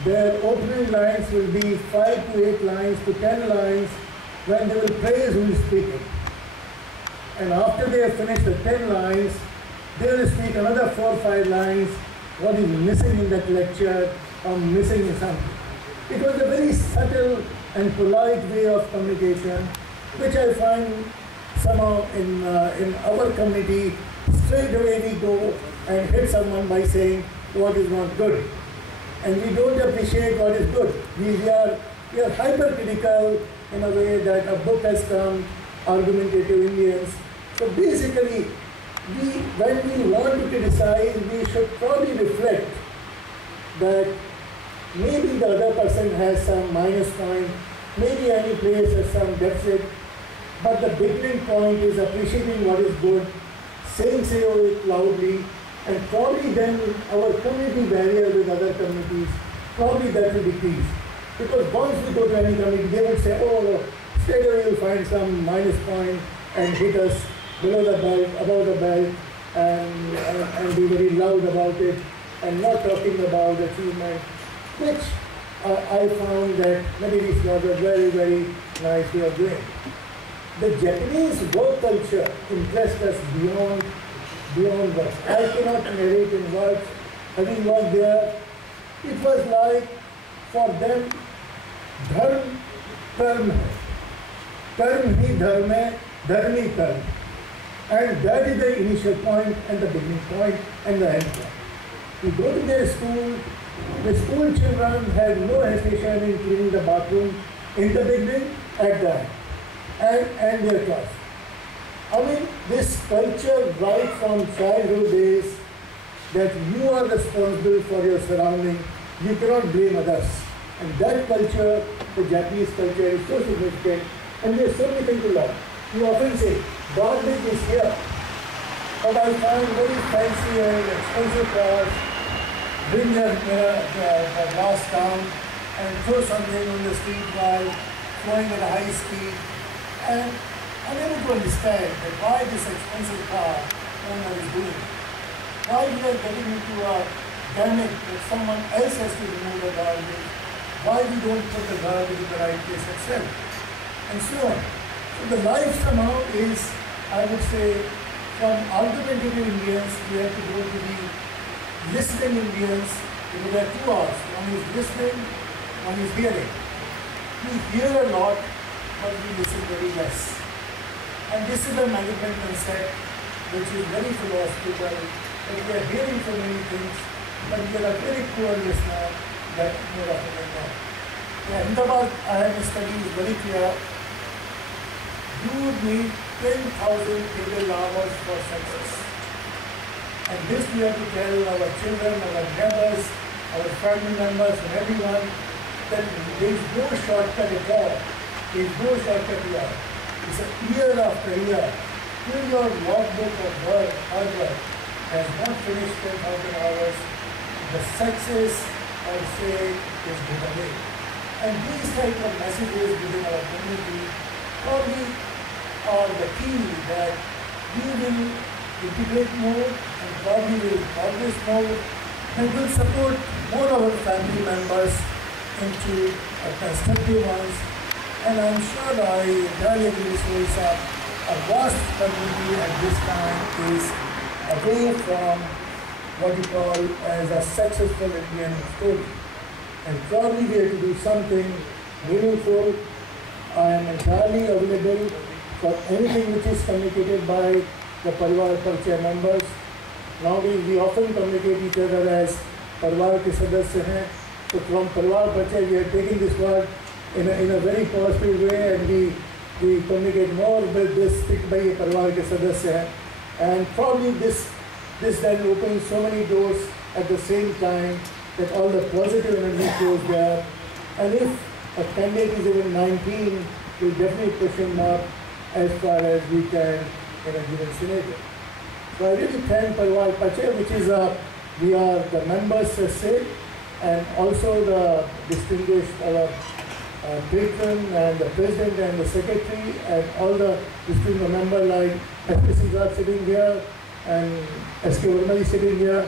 Their opening lines will be 5 to 8 lines to 10 lines when they will praise who is speaking. and after they have finished the 10 lines, they will speak another 4 or 5 lines, what is missing in that lecture or missing in something. It was a very subtle and polite way of communication, which I find somehow in our community, straight away we go and hit someone by saying what is not good. And we don't appreciate what is good. We are hypercritical in a way that a book has come, argumentative Indians. So basically, when we want to criticize, we should probably reflect that maybe the other person has some minus point, maybe any place has some deficit, but the beginning point is appreciating what is good, saying it loudly, and probably then our community barrier with other communities, probably that will decrease. Because once we go to any community, they will say, oh, straight away you'll find some minus point and hit us below the belt, above the belt, and be very loud about it, and not talking about achievement, which I found that maybe this was a very, very nice way of doing. The Japanese work culture impressed us beyond words. I cannot narrate in words. Having worked there, it was like for them, dharm, karma, karma hi dharma, dharmi karma. And that is the initial point and the beginning point and the end point. You go to their school, the school children had no hesitation in cleaning the bathroom in the beginning, at the end, and their class. I mean, this culture right from childhood days that you are responsible for your surrounding, you cannot blame others. And that culture, the Japanese culture, is so significant, and there's so many things to learn. You often say, garbage is here, but I find very fancy and expensive cars, bring their glass down and throw something on the street while flowing at a high speed. And I'm able to understand that why this expensive car owner is doing. Why we are getting into a damage that someone else has to remove the garbage. Why we don't put the garbage in the right place itself. And so on. So the life somehow is, I would say, from argumentative Indians, we have to go to the listening Indians. There are 2 hours. One is listening, one is hearing. We hear a lot, but we listen very less. And this is a management concept which is very philosophical, that we are hearing so many things, but we are a very poor listener that more often than not. In Ahmedabad, I have studied very clear. You would need 10,000 table hours for success. And this we have to tell our children, our neighbors, our family members, and everyone that there is no shortcut at all. There is no shortcut at all. It's a year after year. Till your logbook of work, hard work, has not finished 10,000 hours, the success, I would say, is given away. And these type of messages within our community probably are the key that we will integrate more and probably will progress more and will support more of our family members into a constructive ones. And I'm sure that I entirely agree with Surisa, a vast community at this time is away from what you call as a successful Indian story. And probably we have to do something meaningful. I am entirely available for anything which is communicated by the Parivar Parichaya members. Nowadays we often communicate each other as Parivar ke sadasya hain. So from Parivar Parichaya we are taking this word in a very positive way, and we communicate more with this bhai Parivar ke sadasya hain. And probably this then opens so many doors at the same time that all the positive energy goes there. And if a candidate is even 19, we'll definitely push him up as far as we can in a given scenario. So I really thank Parivar Parichaya, which is we are the members as said, and also the distinguished patron and the president and the secretary and all the distinguished members like S.P. Singhal sitting here and S.K. Verma sitting here,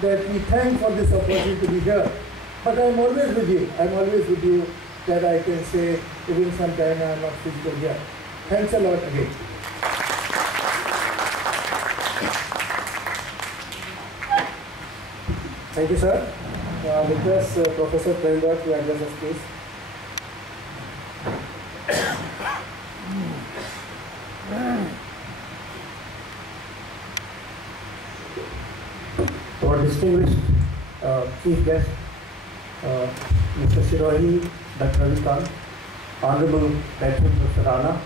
that we thank for this opportunity to be here. But I'm always with you. I'm always with you, that I can say even sometime I'm not physical here. Thanks a lot again. Thank you, sir. Request Professor Premraj to address us, please. Our distinguished chief guest, Mr. Shirohi, Dr. Ravi Kant, Honorable Patrick Professor Rana,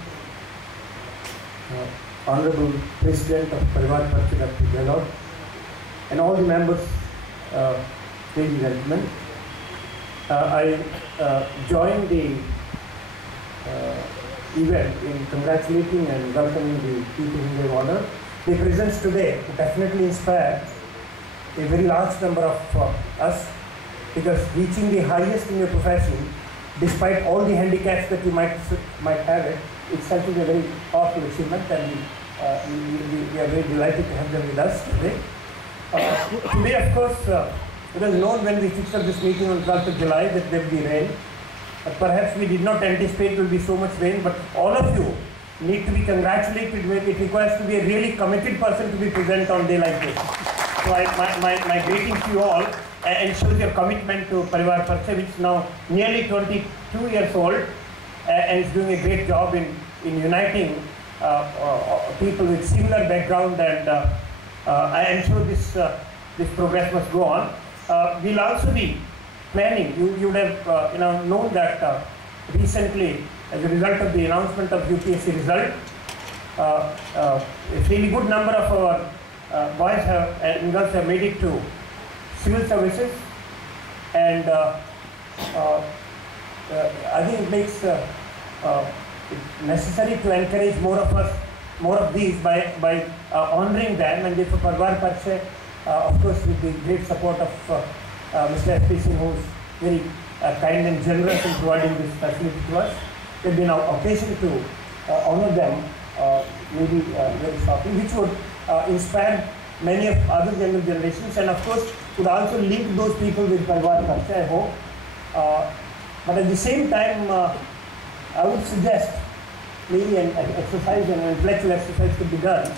Honorable President of Parivar Parche, Dr. Gehlot, and all the members, ladies and gentlemen. I joined the event in congratulating and welcoming the people whom they honor. The presence today definitely inspired a very large number of us, because reaching the highest in your profession, despite all the handicaps that you might have itself is a very powerful achievement, and we are very delighted to have them with us today. Today, of course, it was known when we fixed up this meeting on 12th of July that there will be rain. Perhaps we did not anticipate it will be so much rain, but all of you need to be congratulated. It requires to be a really committed person to be present on a day like this. So my greetings to you all, and shows your commitment to Parivar Parche, which is now nearly 22 years old, and is doing a great job in uniting people with similar background, and I am sure this progress must go on. We'll also be planning. You would have known that recently, as a result of the announcement of UPSC result, a really good number of our boys and girls have made it to civil services, and I think it makes it necessary to encourage more of these by honoring them, and therefore Parivar Parche, of course, with the great support of Mr. S.P. Singh, who is very kind and generous in providing this facility to us. There will be an occasion to honor them, maybe very shortly, which would inspire many of other younger generations, and of course would also link those people with Parivar Parche, I hope. But at the same time, I would suggest maybe an exercise, an intellectual exercise could be done.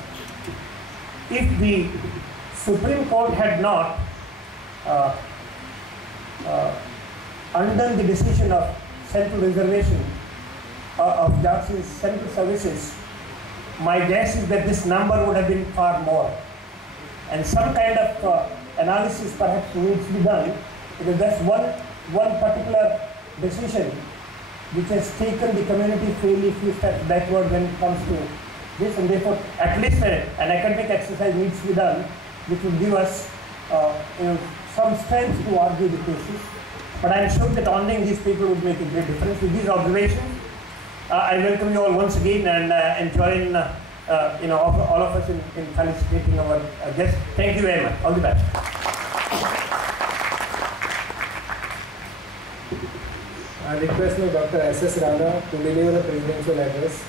If the Supreme Court had not undone the decision of central reservation of Jharkhand's central services, my guess is that this number would have been far more. And some kind of analysis perhaps needs to be done, because that's one particular decision which has taken the community fairly few steps backward when it comes to this, and therefore at least an academic exercise needs to be done, which will give us some strength to argue the cases. But I am sure that honoring these people would make a great difference. With these observations, I welcome you all once again, and join all of us in felicitating our guests. Thank you very much. All the best. I request now Dr. S.S. Rana to deliver the presidential address.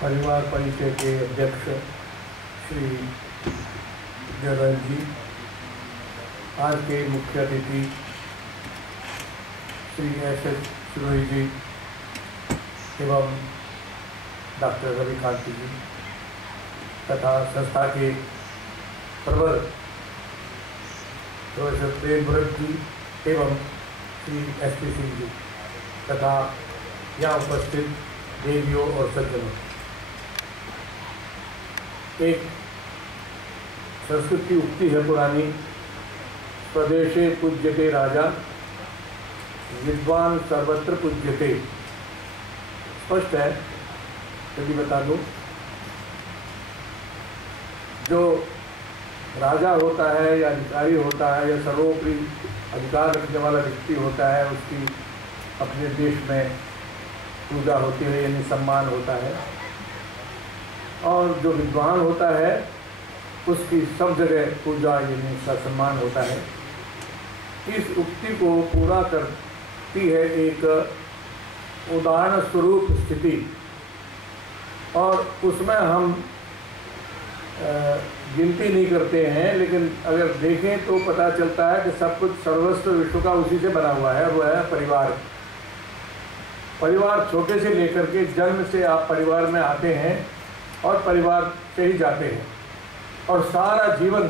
परिवार परिचय के अध्यक्ष श्री जयराज जी, आज के मुख्य अतिथि श्री S.S. शिरोही जी एवं डॉक्टर रवि कांत जी तथा संस्था के प्रवर प्रोफेसर प्रेमव्रत जी एवं श्री S.P. सिंह जी तथा यहाँ उपस्थित देवियों और सज्जनों, एक संस्कृत की उक्ति है पुरानी, स्वदेशे पूज्यते राजा विद्वान सर्वत्र पूज्यते। स्पष्ट है, यदि बता दूं, जो राजा होता है या अधिकारी होता है या सर्वोपरि अधिकार रखने वाला व्यक्ति होता है, उसकी अपने देश में पूजा होती है, यानी सम्मान होता है, और जो विद्वान होता है उसकी सब जगह पूजा यानी उसका सम्मान होता है। इस उक्ति को पूरा करती है एक उदाहरण स्वरूप स्थिति, और उसमें हम गिनती नहीं करते हैं, लेकिन अगर देखें तो पता चलता है कि सब कुछ सर्वस्व विश्व का उसी से बना हुआ है, वो है परिवार। परिवार छोटे से लेकर के जन्म से आप परिवार में आते हैं और परिवार से ही जाते हैं, और सारा जीवन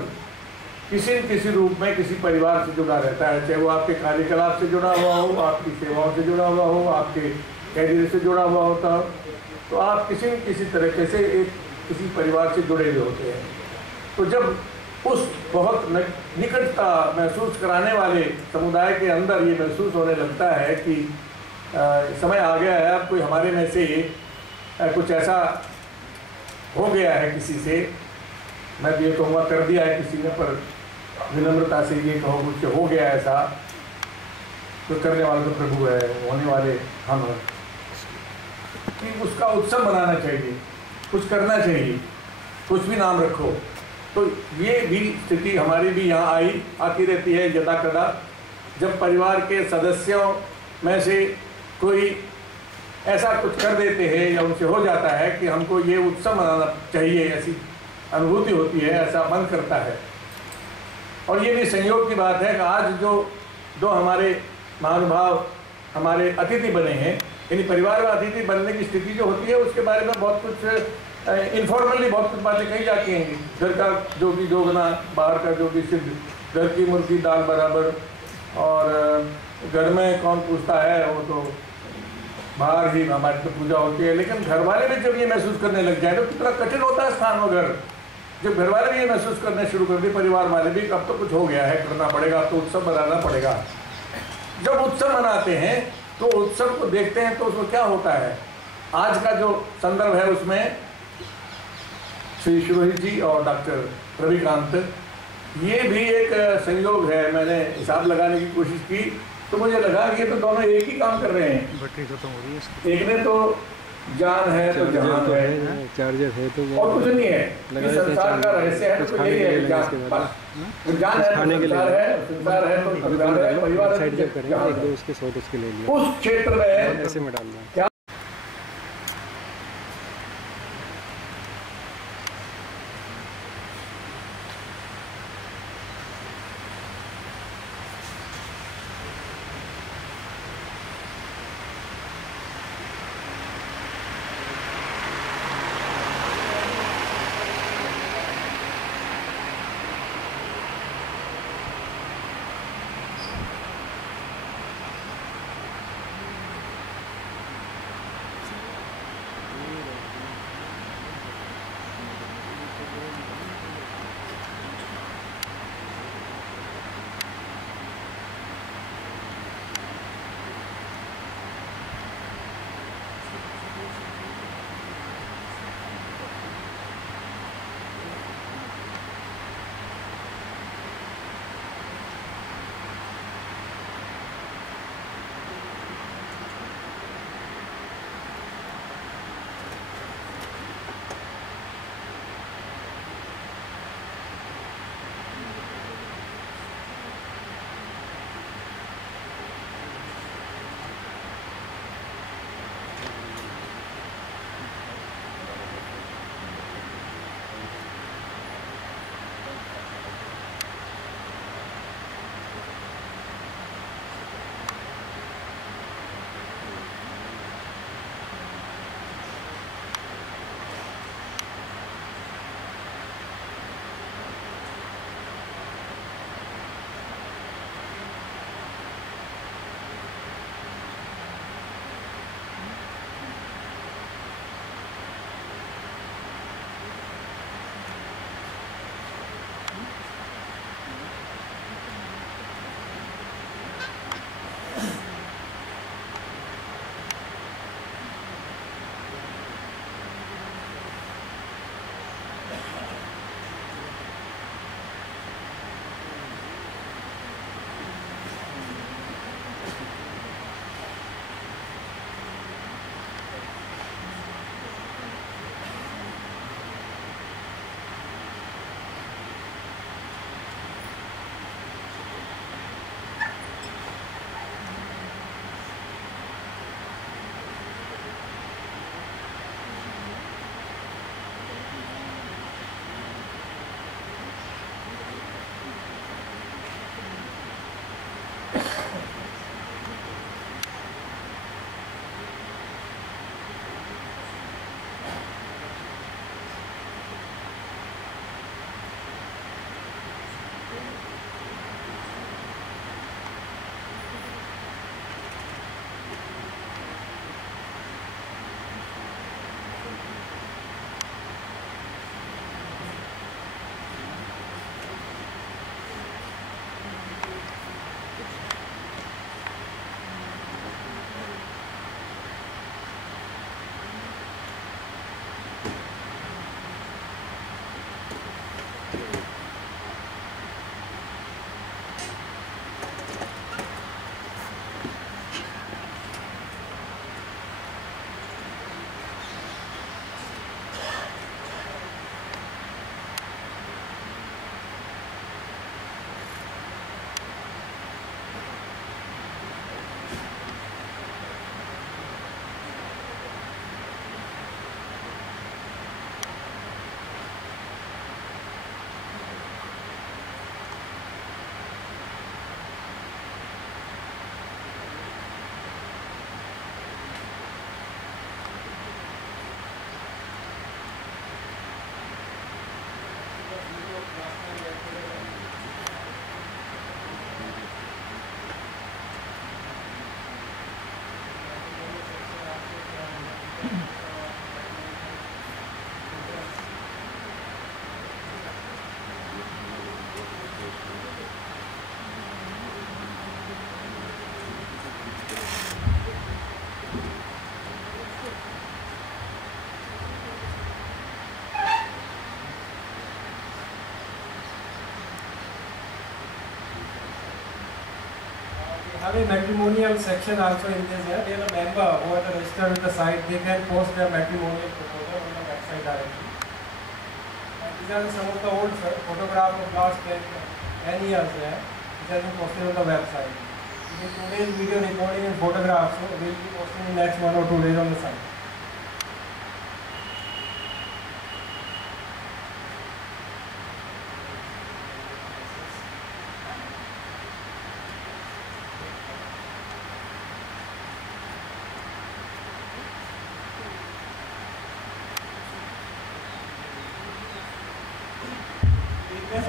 किसी न किसी रूप में किसी परिवार से जुड़ा रहता है, चाहे वो आपके कार्यकलाप से जुड़ा हुआ हो, आपकी सेवाओं से जुड़ा हुआ हो, आपके कैरियर से जुड़ा हुआ होता हो, तो आप किसी न किसी तरीके से एक किसी परिवार से जुड़े हुए होते हैं। तो जब उस बहुत निकटता महसूस कराने वाले समुदाय के अंदर ये महसूस होने लगता है कि समय आ गया है, अब कोई हमारे में से कुछ ऐसा हो गया है किसी से, मैं तो ये कहूँगा कर दिया है किसी ने, पर विनम्रता से ये कहो मुझसे हो गया ऐसा, तो करने वाला तो प्रभु है, होने वाले हम हैं, कि उसका उत्सव मनाना चाहिए, कुछ करना चाहिए, कुछ भी नाम रखो। तो ये भी स्थिति हमारी भी यहाँ आती रहती है यदा कदा, जब परिवार के सदस्यों में से कोई ऐसा कुछ कर देते हैं या उनसे हो जाता है कि हमको ये उत्सव मनाना चाहिए, ऐसी अनुभूति होती है, ऐसा मन करता है। और ये भी संयोग की बात है कि आज जो हमारे महानुभाव हमारे अतिथि बने हैं, यानी परिवार में अतिथि बनने की स्थिति जो होती है उसके बारे में बहुत कुछ इनफॉर्मली बहुत कुछ बातें कही जाती हैं। घर का जो भी जोगना, बाहर का जो भी सिद्ध, घर की मुर्गी दाल बराबर, और घर में कौन पूछता है, वो तो बाहर ही हमारी तो पूजा होती है। लेकिन घर वाले भी जब ये महसूस करने लग जाए तो कितना कठिन होता है स्थान और घर। जब घर वाले भी ये महसूस करने शुरू कर दिए, परिवार वाले भी, अब तो कुछ हो गया है, करना पड़ेगा, अब तो उत्सव मनाना पड़ेगा। जब उत्सव मनाते हैं तो उत्सव को देखते हैं तो उसमें क्या होता है। आज का जो संदर्भ है उसमें श्री शिरोही जी और डॉक्टर रविकांत, ये भी एक संयोग है। मैंने हिसाब लगाने की कोशिश की तो मुझे लगा कि ये तो दोनों एक ही काम कर रहे हैं। बैटरी खत्म हो रही है, एक ने तो जान है तो जहान है, चार्जर है तो और कुछ नहीं है। इस संसार का रहस्य है तो यही है, जान है, संसार है, संसार है तो संसार है, परिवार है, एक दो उसके 100 उसके ले लिया, उस क्षेत्र में ऐसे में डालना क्या have a matrimonial section also in this. They are a member who are registered with the site. They can post their matrimonial proposal on the website directly. And these are some of the old photographs of last 10 years which have been posted on the website. Today's video recording and photographs will be posted in the next 1 or 2 days on the site.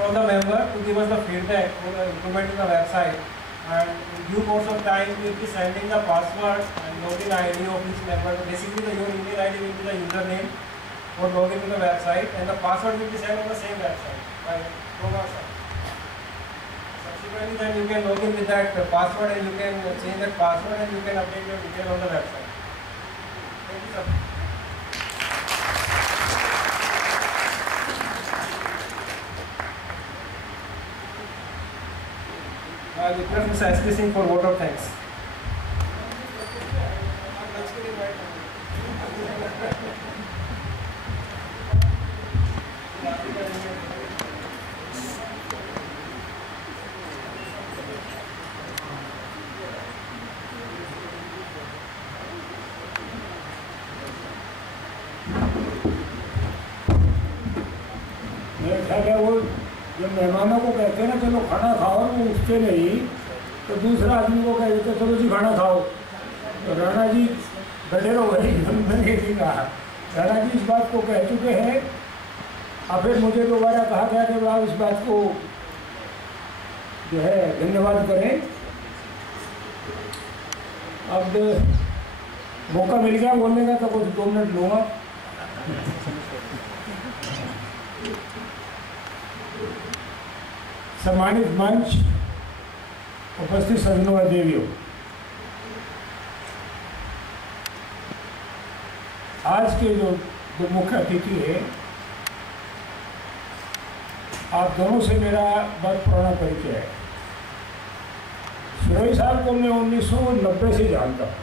All the members to give us the feedback for the improvement in the website, and in due course of time we will be sending the password and login ID of each member. So basically your email ID will be the username for login to the website, and the password will be sent on the same website by Prova. Subsequently then you can log in with that password and you can change that password and you can update your details on the website. Thank you, sir. I request Mr. S.K. Singh for vote of thanks. जब मेहमानों को कहते हैं ना चलो खाना खाओ, वो उठते नहीं तो दूसरा आदमी को कह देते चलो जी खाना खाओ। तो राणा जी बैठे रहो, वही मैंने ही कहा। राणा जी इस बात को कह चुके हैं, अब फिर मुझे दोबारा कहा गया कि आप इस बात को जो है धन्यवाद करें। अब मौका मिल गया बोलने का तो कुछ 2 मिनट लूँगा। सम्मानित मंच, उपस्थित सज्जनों और देवियों, आज के जो मुख्य अतिथि है, आप दोनों से मेरा बहुत पुराना परिचय है। शिरोई साहब को मैं 1990 से जानता हूँ।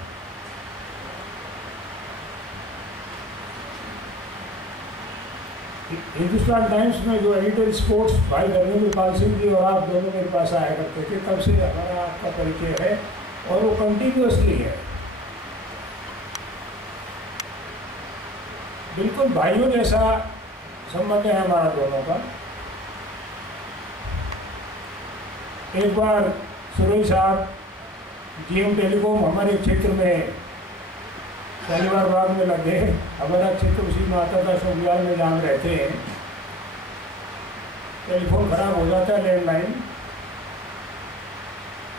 हिंदुस्तान टाइम्स में जो एडिटर स्पोर्ट्स भाई धर्मेंद्र पाल सिंह जी और आप दोनों मेरे पास आया करते थे, तब से हमारा आपका परिचय है और वो कंटिन्यूअसली है। बिल्कुल भाइयों जैसा संबंध है हमारा दोनों का। एक बार सुरेश साहब जीएम टेलीकॉम हमारे क्षेत्र में शनिवार बाग में लगे, हमारा क्षेत्र उसी में आता था, सोमवार में जाम रहते हैं। टेलीफोन खराब हो जाता है, लैंडलाइन।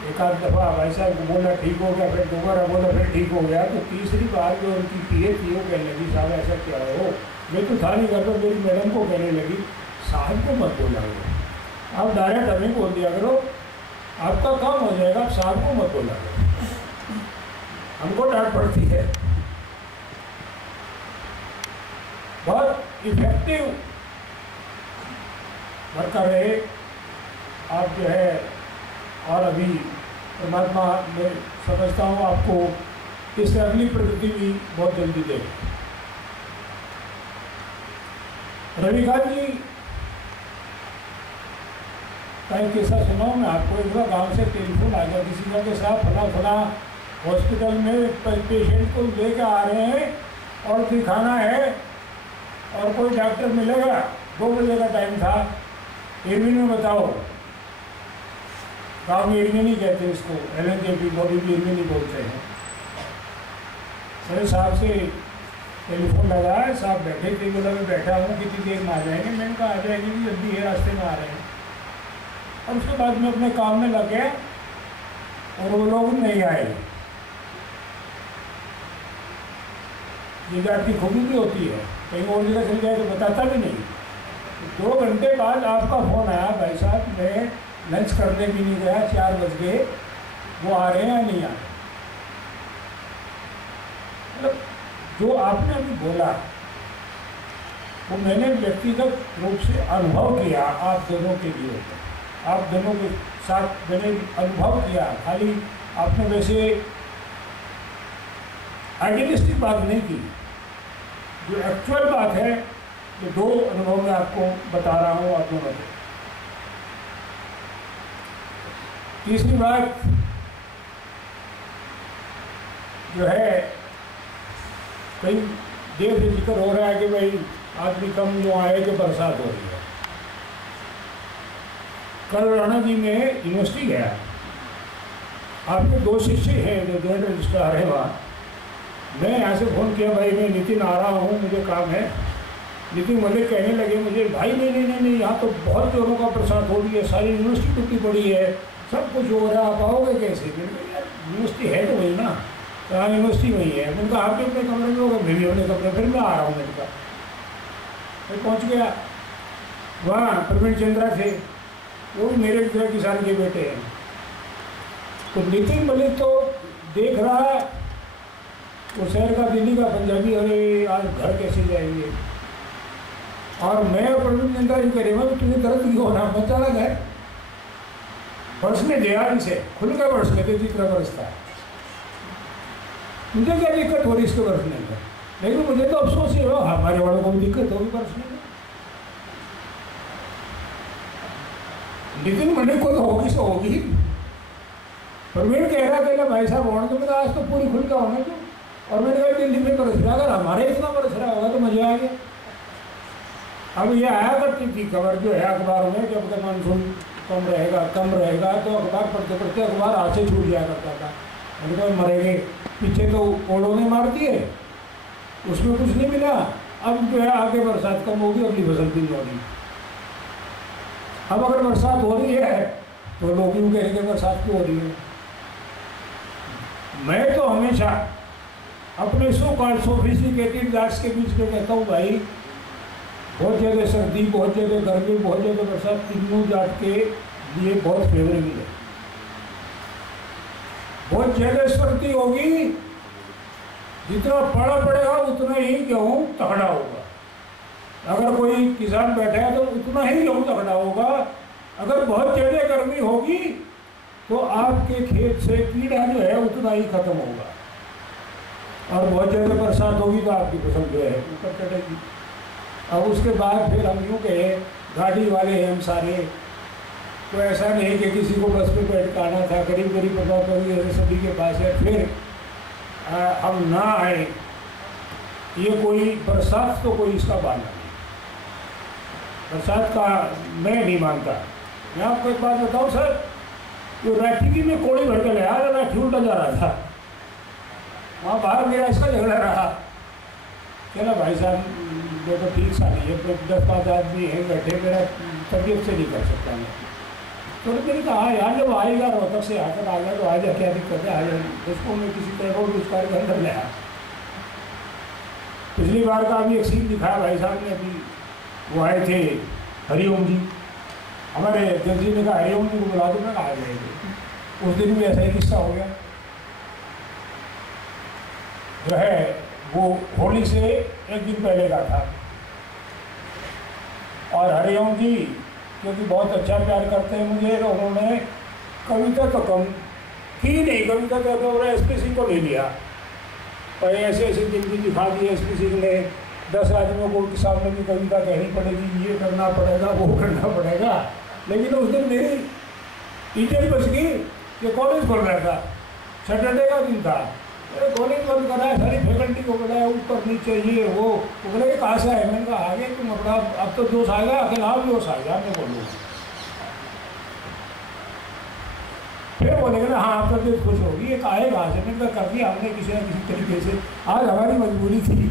एक आध दफ़ा भाई साहब को बोला ठीक हो गया, फिर दोबारा बोला फिर ठीक हो गया, तो तीसरी बार जो उनकी पीए थी वो कहने लगी साहब ऐसा क्या हो। मैं तो था नहीं घर पर, मेरी मैडम को कहने लगी साहब को मत बोला करो, आप डायरेक्ट हमें बोल दिया करो, आपका काम हो जाएगा, आप साहब को मत बोला करो, हमको डांट पड़ती है। बहुत इफेक्टिव वर्कर रहे आप जो है, और अभी परमात्मा मैं समझता हूँ आपको इससे अगली प्रगति भी बहुत जल्दी देगा। रविकांत जी का एक किस्सा सुनाऊँ मैं आपको। एक बार गाँव से टेलीफोन आ गया किसी का कि साहब फला हॉस्पिटल में पेशेंट को लेकर आ रहे हैं और दिखाना है और कोई डॉक्टर मिलेगा, 2 बजे का टाइम था, एडमिन में बताओ। गाँव में एडमिन नहीं कहते इसको, LNJP बॉडी भी एडमिन नहीं बोलते हैं। मेरे साहब से टेलीफोन लगाया, साहब बैठे थे, बोला मैं बैठा हूँ, कितनी देर में आ जाएंगे। मैंने कहा आ जाएगी, जल्दी है, रास्ते में आ रहे हैं। और उसके बाद मैं अपने काम में लग गया और वो लोग नहीं आए। ये जात की खूबी भी होती है, कहीं और जगह चल जाए तो बताता भी नहीं। 2 घंटे बाद आपका फ़ोन आया, भाई साहब मैं लंच करने भी नहीं गया, 4 बज गए, वो आ रहे हैं या नहीं आ रहे। मतलब जो आपने अभी बोला वो मैंने व्यक्तिगत रूप से अनुभव किया आप दोनों के लिए। आप दोनों के साथ मैंने अनुभव किया, खाली आपने वैसे आइडियलिस्टिक बात नहीं की, जो एक्चुअल बात है, जो 2 अनुभव मैं आपको बता रहा हूँ आप दोनों को। तीसरी बात जो है, कई देर से जिक्र हो रहा है कि भाई आदमी कम जो आए कि बरसात हो रही है। कल राणा जी में यूनिवर्सिटी गया, आपके 2 शिष्य हैं जो जॉइंट रजिस्ट्रार है वहाँ। मैं यहाँ से फ़ोन किया, भाई मैं नितिन आ रहा हूँ, मुझे काम है। नितिन मलिक कहने लगे मुझे, भाई नहीं, यहाँ तो बहुत जोरों का बरसात हो रही है, सारी यूनिवर्सिटी टूटी पड़ी है, सब कुछ हो रहा है, आप आओगे कैसे? मैंने यार यूनिवर्सिटी है तो वही ना, हाँ यूनिवर्सिटी वही है। मैंने कहा आप भी अपने कमरे में होगा, मैं भी अपने कमरे, फिर मैं आ रहा हूँ। मैंने कहा मैं पहुँच गया वहाँ, प्रवीण चंद्रा थे, वो भी मेरे तरह किसान के बेटे हैं। तो नितिन मलिक तो देख रहा है, वो शहर का, दिल्ली का पंजाबी, अरे आज घर कैसे जाएंगे। और मैं और प्रवीण चंद्रा जी कह रहे हैं तुझे दर्द क्यों होना, बच्चा लगा है बरसने दे यार, इसे खुल कर बरसने दे जितना बरसता है, मुझे क्या दिक्कत हो रही इसको बरसने में। लेकिन मुझे तो अफसोस ही हो, हमारे वालों को भी दिक्कत होगी बरसने में। नितिन मलिक को तो होगी सो होगी। प्रवीण कह रहा था भाई साहब होने तो मेरा आज तो पूरी खुल का होना क्यों। और मैंने कहा दिल्ली में बरस रहा, अगर हमारे इतना बरस रहा होगा तो मजा आ गया। अब ये आया करती थी खबर जो है अखबारों में, जब तक मानसून कम रहेगा तो अखबार पढ़ते पढ़ते अखबार हाथ से छूट जाया करता था। मैंने कहा मरेंगे, पीछे तो ओलों ने मार दिए, उसमें कुछ नहीं मिला। अब जो है आगे बरसात कम होगी, अगली फसल भी होगी। अब अगर बरसात हो रही है तो लोग यूँ कहेंगे बरसात क्यों हो रही है। मैं तो हमेशा अपने सोफिस्टिकेटेड गार्ड्स के बीच में कहता हूँ भाई, बहुत ज़्यादा सर्दी, बहुत ज़्यादा गर्मी, बहुत ज़्यादा बरसात तीनों जाट के लिए बहुत फेवरेबल है। बहुत ज़्यादा सर्दी होगी, जितना पाला पड़ेगा उतना ही गेहूँ तगड़ा होगा। अगर कोई किसान बैठा है तो उतना ही गेहूँ तगड़ा होगा। अगर बहुत ज़्यादा गर्मी होगी तो आपके खेत से कीड़ा जो है उतना ही खत्म होगा। और बहुत ज़्यादा बरसात होगी तो आपकी फसल जो है ऊपर चढ़ेगी। अब उसके बाद फिर हम यूँ कहे गाड़ी वाले हैं हम सारे, तो ऐसा नहीं कि किसी को बस पे बैठ के आना था, करीब 50 सभी के पास है। फिर हम ना आए, ये कोई बरसात तो कोई इसका बहाना नहीं, बरसात का मैं नहीं मानता। मैं आपको एक बात बताऊँ सर, जो रैठी में कोड़ी भर के ले आया, रैठी उल्टा जा रहा था, वहाँ बाहर मेरा इसका झगड़ा रहा। चलो भाई साहब वो तो ठीक सा नहीं है, 10-5 आदमी हैं बैठे, मेरा तबीयत से नहीं कर सकता मैं। तो मैंने कहा यार जब आएगा रोहतक से आकर आ गया तो आ जा, क्या दिक्कत है, आ जाए। उसको मैं किसी तरह को उस कार्य के अंदर ले आया। पिछली बार का अभी एक सीन दिखाया भाई साहब ने, अभी वो आए थे हरिओम जी, हमारे जज जी ने कहा हरिओम जी को बुला दो, मैं कहा जाएंगे। उस दिन भी ऐसा ही किस्सा हो गया। जो है वो होली से एक दिन पहले का था, और हरिओम जी क्योंकि बहुत अच्छा प्यार करते हैं मुझे, तो उन्होंने कविता तो कम ही नहीं, कविता तो उन्होंने एसपी सिंह को ले लिया और ऐसे ऐसे जिंदगी दिखा दी। एसपी सिंह ने 10 आदमियों को उनके सामने भी कविता कहनी पड़ेगी, ये करना पड़ेगा, वो करना पड़ेगा। लेकिन उस दिन मेरी इज्जत बच गई कि कॉलेज खोल रहा था, सैटरडे का दिन था, कॉलेज बंद करा है, सारी फैकल्टी को बुलाया, ऊपर नीचे ये वो बोले कहाँ से है। मैंने कहा आगे तुम अपना, अब तो जोश आएगा, अकेला आप जोश आएगा, मैं बोलूँ। फिर बोलेगा ना हाँ आपका दिल खुश होगी, एक आएगा से। मैंने कहा कर दिया हमने किसी न किसी तरीके से। आज हमारी मजबूरी थी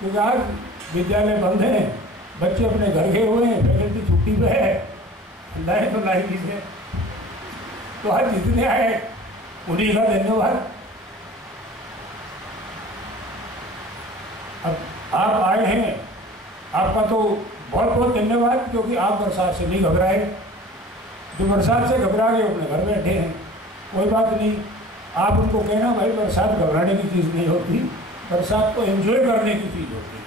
क्योंकि आज विद्यालय बंद है, बच्चे अपने घर गए हुए हैं, फैकल्टी छुट्टी पे है, लाए तो लाई किसे। तो आज जितने आए उन्हीं का धन्यवाद। अब आप आए हैं, आपका तो बहुत बहुत धन्यवाद, क्योंकि आप बरसात से नहीं घबराए। जो बरसात से घबरा गए अपने घर बैठे हैं, कोई बात नहीं। आप उनको कहना भाई बरसात घबराने की चीज़ नहीं होती, बरसात को एंजॉय करने की चीज़ होती है।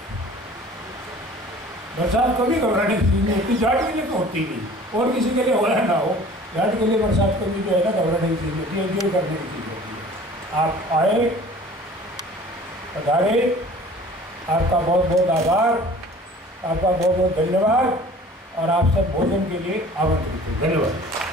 बरसात कभी घबराने की चीज़ नहीं होती, जाट के लिए तो होती नहीं, और किसी के लिए हो या ना हो, जाट के लिए बरसात कभी जो है ना घबराने की चीज़ होती है, एंजॉय करने की चीज़ होती है। आप आए, पधारे, आपका बहुत बहुत आभार, आपका बहुत बहुत धन्यवाद, और आप सब भोजन के लिए आमंत्रित हैं। धन्यवाद।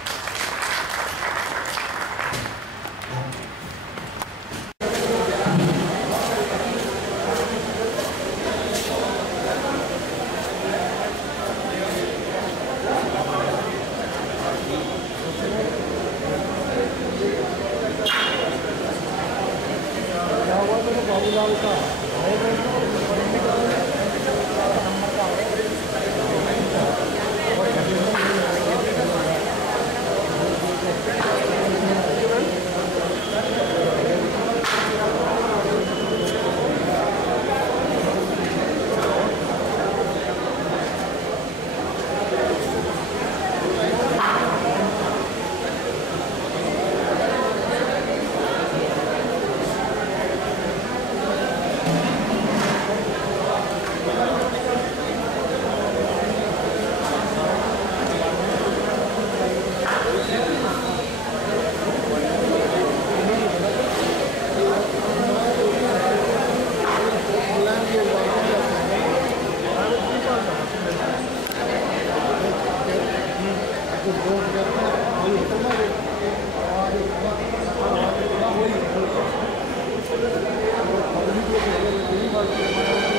Thank you.